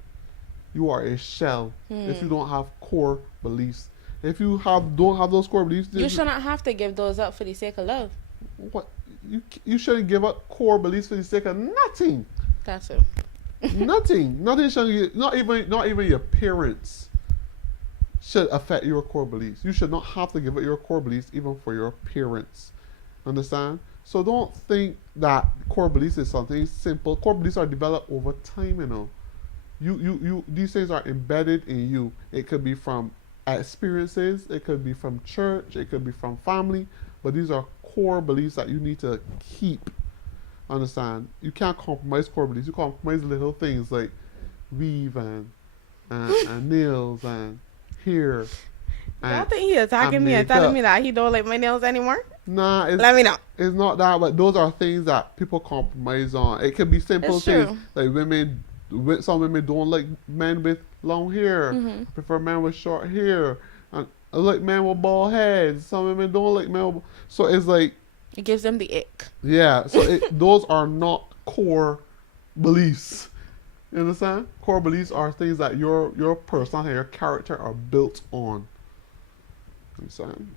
You are a shell if you don't have core beliefs. If you don't have those core beliefs, you shouldn't have to give those up for the sake of love. What? You shouldn't give up core beliefs for the sake of nothing. That's it. Nothing should. Not even your parents should affect your core beliefs. You should not have to give up your core beliefs even for your parents. Understand? So don't think that core beliefs is something simple. Core beliefs are developed over time. You these things are embedded in you. It could be from experiences. It could be from church. It could be from family. But these are core beliefs that you need to keep. Understand? You can't compromise core beliefs. You compromise little things like weave and nails and hair. Y'all think he attacking me and telling me that he don't like my nails anymore? Nah, let me know. It's not that, but those are things that people compromise on. It can be simple things like some women don't like men with long hair. Prefer men with short hair. And I like men with bald heads. Some women don't like men with. So it's like. It gives them the ick. Yeah, so those are not core beliefs. You understand? Core beliefs are things that your personality, your character are built on. You understand?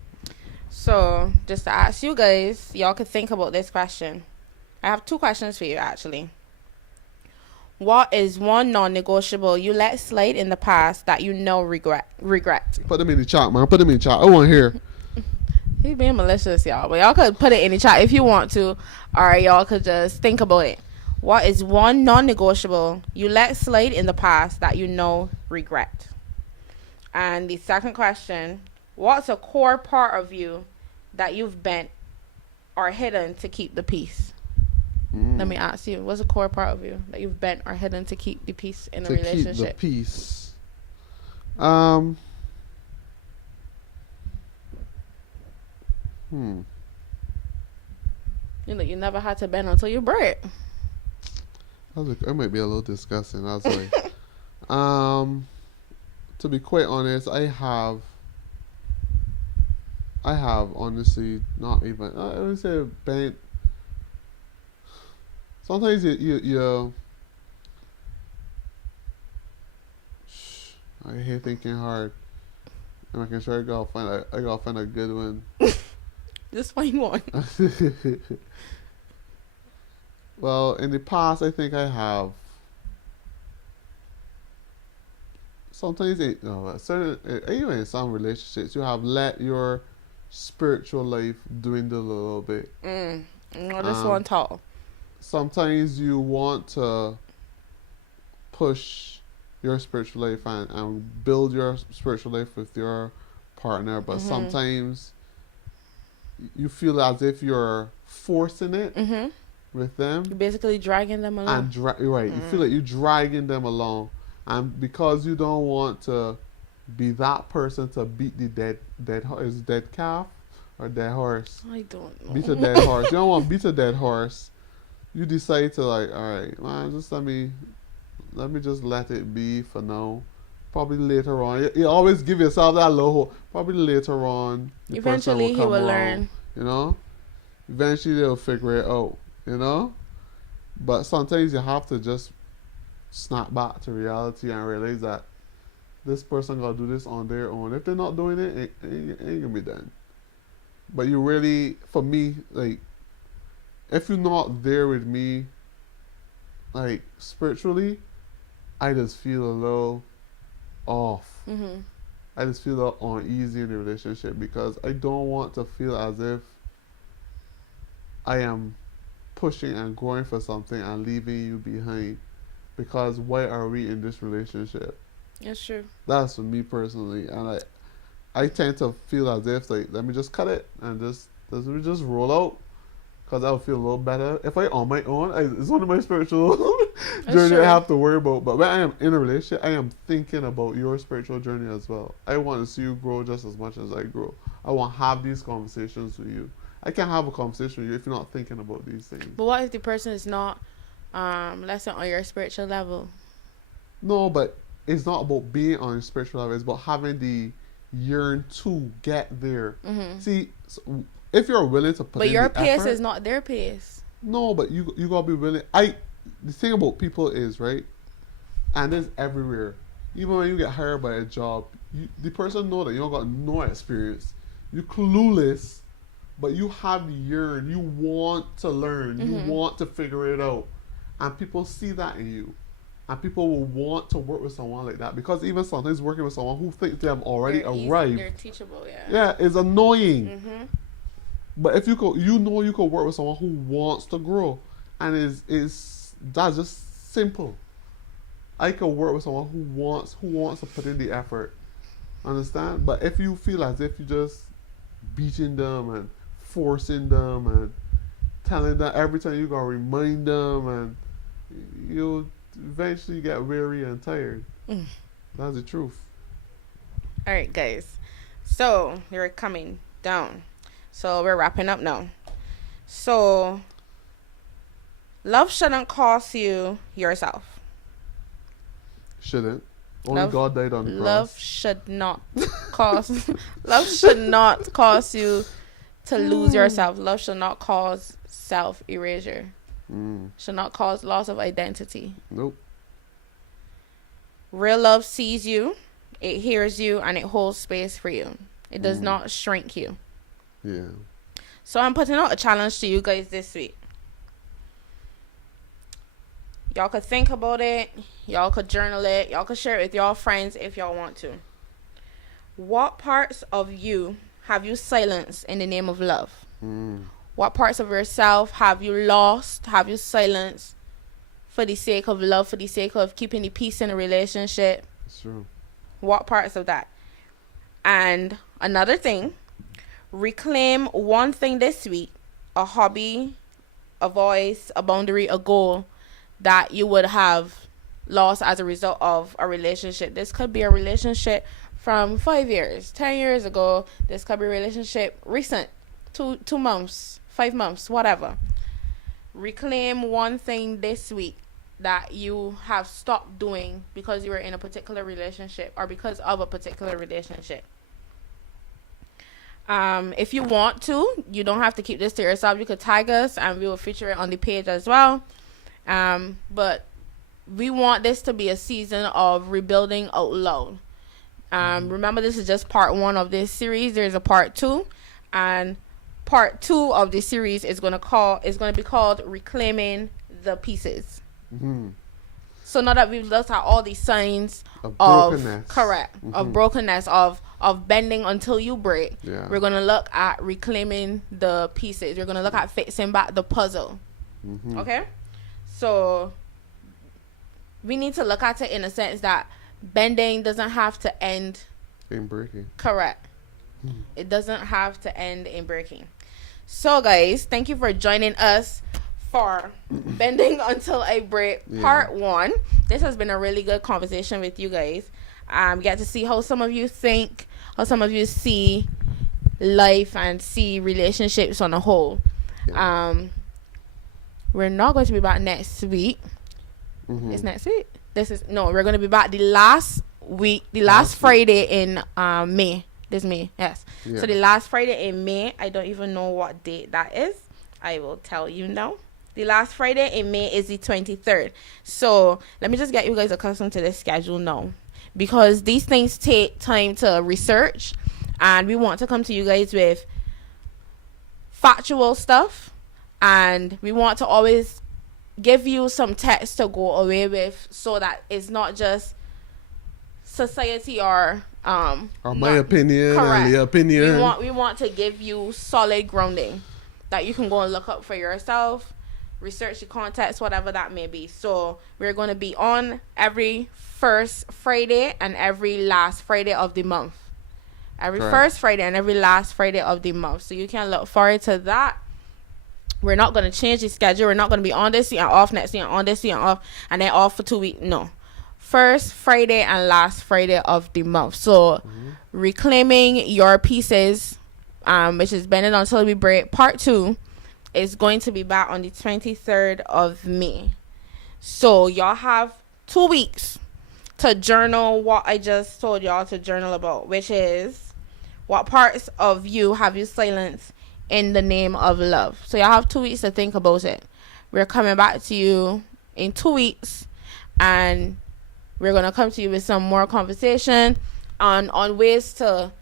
So, just to ask you guys, y'all could think about this question. I have 2 questions for you, actually. What is one non-negotiable you let slide in the past that you know regret? Put them in the chat, man. Put them in the chat. I want to hear. He's being malicious, y'all. But y'all could put it in the chat if you want to. Or y'all could just think about it. What is one non-negotiable you let slide in the past that you know regret? And the second question, what's a core part of you that you've bent or hidden to keep the peace? Let me ask you, what's a core part of you that you've bent or hidden to keep the peace in a relationship? To keep the peace. You know, you never had to bend until you break. That might be a little disgusting. I was like, to be quite honest, I have honestly not even. I would say bent. Sometimes you I hate thinking hard. I'm making sure I gotta find a good one. Just find one. Well, in the past, I think I have. Sometimes, even in some relationships, you have let your spiritual life dwindle a little bit. This one tall. Sometimes you want to push your spiritual life and build your spiritual life with your partner, but sometimes you feel as if you're forcing it with them. You're basically dragging them along. And right, you feel like you're dragging them along, and because you don't want to be that person to beat the dead calf or dead horse. I don't know. Beat a dead horse. You don't want to beat a dead horse. You decide to like, all right, man, just let me just let it be for now. Probably later on, you always give yourself that little hope. Probably later on, eventually he will learn. You know, eventually they'll figure it out. You know, but sometimes you have to just snap back to reality and realize that this person gotta do this on their own. If they're not doing it, it ain't gonna be done. But you really, for me, like, if you're not there with me, like, spiritually, I just feel a little off. I just feel a little uneasy in the relationship because I don't want to feel as if I am pushing and going for something and leaving you behind. Because why are we in this relationship? That's true. That's for me personally, and I tend to feel as if like let me just cut it and let me just roll out, because I'll feel a little better if I on my own. It's one of my spiritual journey I have to worry about. But when I am in a relationship, I am thinking about your spiritual journey as well. I want to see you grow just as much as I grow. I want to have these conversations with you. I can't have a conversation with you if you're not thinking about these things. But what if the person is not, let's say, on your spiritual level? No, but it's not about being on your spiritual level. It's about having the yearn to get there. See, so if you're willing to put but in your the pace effort, is not their pace. No, but you gotta be willing. The thing about people is, right, and it's everywhere. Even when you get hired by a job, the person know that you don't got no experience. You clueless, but you have the yearn. You want to learn. You want to figure it out, and people see that in you. And people will want to work with someone like that, because even sometimes working with someone who thinks they have already arrived, they're teachable, yeah, it's annoying. But if you could work with someone who wants to grow, and that's just simple. I could work with someone who wants to put in the effort. Understand? But if you feel as if you just beating them and forcing them and telling them every time you gotta remind them, and you'll eventually get weary and tired. That's the truth. All right, guys. So you're coming down. So we're wrapping up now. So love shouldn't cost you yourself. Shouldn't. Only God died on the cross. Love should not cost. Love should not cause you to lose yourself. Love should not cause self erasure. Should not cause loss of identity. Nope. Real love sees you, it hears you, and it holds space for you. It does not shrink you. Yeah. So I'm putting out a challenge to you guys this week. Y'all could think about it. Y'all could journal it. Y'all could share it with y'all friends if y'all want to. What parts of you have you silenced in the name of love? What parts of yourself have you lost, have you silenced for the sake of love, for the sake of keeping the peace in a relationship? That's true. What parts of that? And another thing, reclaim one thing this week, a hobby, a voice, a boundary, a goal that you would have lost as a result of a relationship. This could be a relationship from 5 years, 10 years ago. This could be a relationship recent, 2 months, 5 months, whatever. Reclaim one thing this week that you have stopped doing because you were in a particular relationship or because of a particular relationship. If you want to, you don't have to keep this to yourself. You could tag us and we will feature it on the page as well. But we want this to be a season of rebuilding out loud. Remember, this is just part 1 of this series. There's a part 2, and part 2 of this series is going to be called Reclaiming the Pieces. So now that we've looked at all these signs of brokenness, of bending until you break, we're going to look at reclaiming the pieces. We're going to look at fixing back the puzzle. Okay? So we need to look at it in a sense that bending doesn't have to end in breaking. Correct. It doesn't have to end in breaking. So, guys, thank you for joining us for Bending Until I Break Part 1. This has been a really good conversation with you guys. Get to see how some of you think, how some of you see life and see relationships on a whole. We're not going to be back next week. It's next week. We're going to be back the last week, the last Friday in May. This May, yes. So the last Friday in May, I don't even know what date that is. I will tell you now. The last Friday in May is the 23rd. So let me just get you guys accustomed to this schedule now, because these things take time to research, and we want to come to you guys with factual stuff, and we want to always give you some text to go away with, so that it's not just society or my opinion and the opinion. We want to give you solid grounding that you can go and look up for yourself, research the context, whatever that may be. So we're going to be on every first Friday and every last Friday of the month. Every first Friday and every last Friday of the month. So you can look forward to that. We're not going to change the schedule. We're not going to be on this week and off next week and on this week and off and then off for 2 weeks. No. First Friday and last Friday of the month. So reclaiming your pieces, which is Bending Until We Break Part 2, is going to be back on the 23rd of May. So y'all have 2 weeks to journal what I just told y'all to journal about, which is what parts of you have you silenced in the name of love. So y'all have 2 weeks to think about it. We're coming back to you in 2 weeks, and we're going to come to you with some more conversation on ways to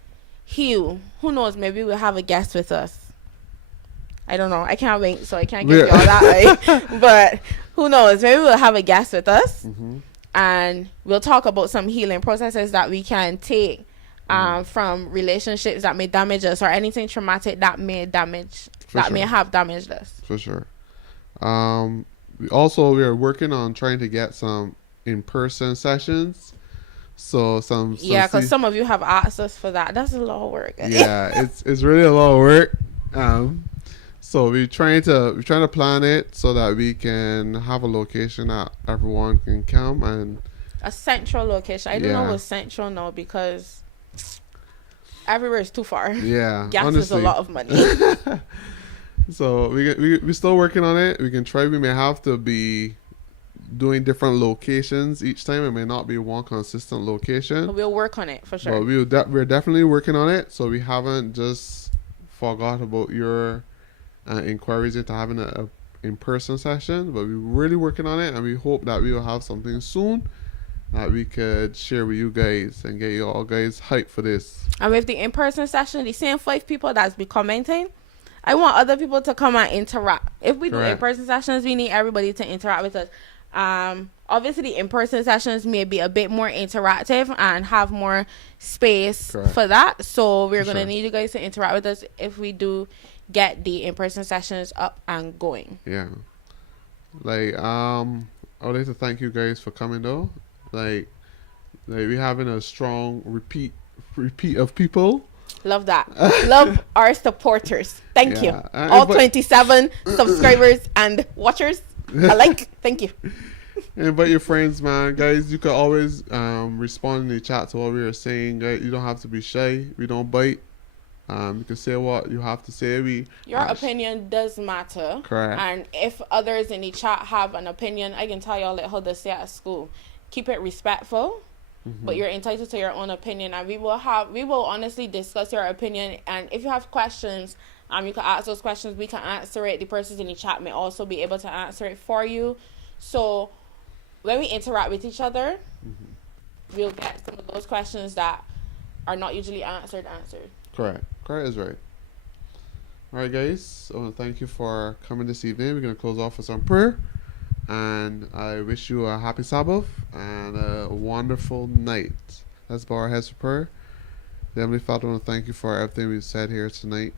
heal. Who knows? Maybe we'll have a guest with us. I don't know. I can't wait, so I can't give you all that. But who knows? Maybe we'll have a guest with us. And we'll talk about some healing processes that we can take from relationships that may damage us, or anything traumatic that may may have damaged us. For sure. We are working on trying to get some in-person sessions. So because some of you have asked us for that. That's a lot of work. It's really a lot of work. So we're trying to plan it so that we can have a location that everyone can come, and a central location. I don't know what's central now, because everywhere is too far. Gas honestly is a lot of money. So we're still working on it. We can try. We may have to be doing different locations each time. It may not be one consistent location. But we'll work on it for sure. But we're definitely working on it. So we haven't just forgot about your inquiries into having a in-person session, but we're really working on it, and we hope that we will have something soon that we could share with you guys and get you all guys hyped for this. And with the in-person session, the same 5 people that's be commenting, I want other people to come and interact. If we do in-person sessions, we need everybody to interact with us. Obviously the in-person sessions may be a bit more interactive and have more space for that, so we're going to need you guys to interact with us if we do get the in-person sessions up and going. I would like to thank you guys for coming though. Like we're having a strong repeat of people. Love that. Love our supporters. Thank you. All 27 subscribers and watchers alike. Thank you. Invite your friends, man. Guys, you can always respond in the chat to what we are saying. Guys, you don't have to be shy. We don't bite. You can say what you have to say. Your opinion does matter. Correct. And if others in the chat have an opinion, I can tell y'all like how they say at school. Keep it respectful, but you're entitled to your own opinion, and we will honestly discuss your opinion. And if you have questions, you can ask those questions. We can answer it. The persons in the chat may also be able to answer it for you. So when we interact with each other, we'll get some of those questions that are not usually answered. Correct is right. All right, guys. I want to thank you for coming this evening. We're going to close off with some prayer. And I wish you a happy Sabbath and a wonderful night. Let's bow our heads for prayer. Heavenly Father, I want to thank you for everything we've said here tonight.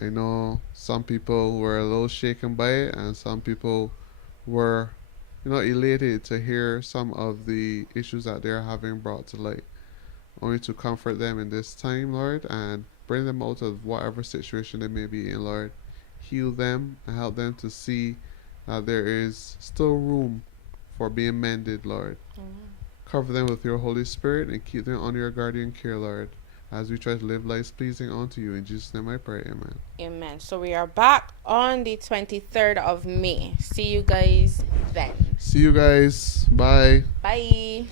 I know some people were a little shaken by it, and some people were elated to hear some of the issues that they're having brought to light. Only to comfort them in this time, Lord, and bring them out of whatever situation they may be in, Lord. Heal them and help them to see that there is still room for being mended, Lord. Cover them with your Holy Spirit and keep them under your guardian care, Lord, as we try to live lives pleasing unto you. In Jesus' name I pray, amen. Amen. So we are back on the 23rd of May. See you guys then. See you guys. Bye. Bye.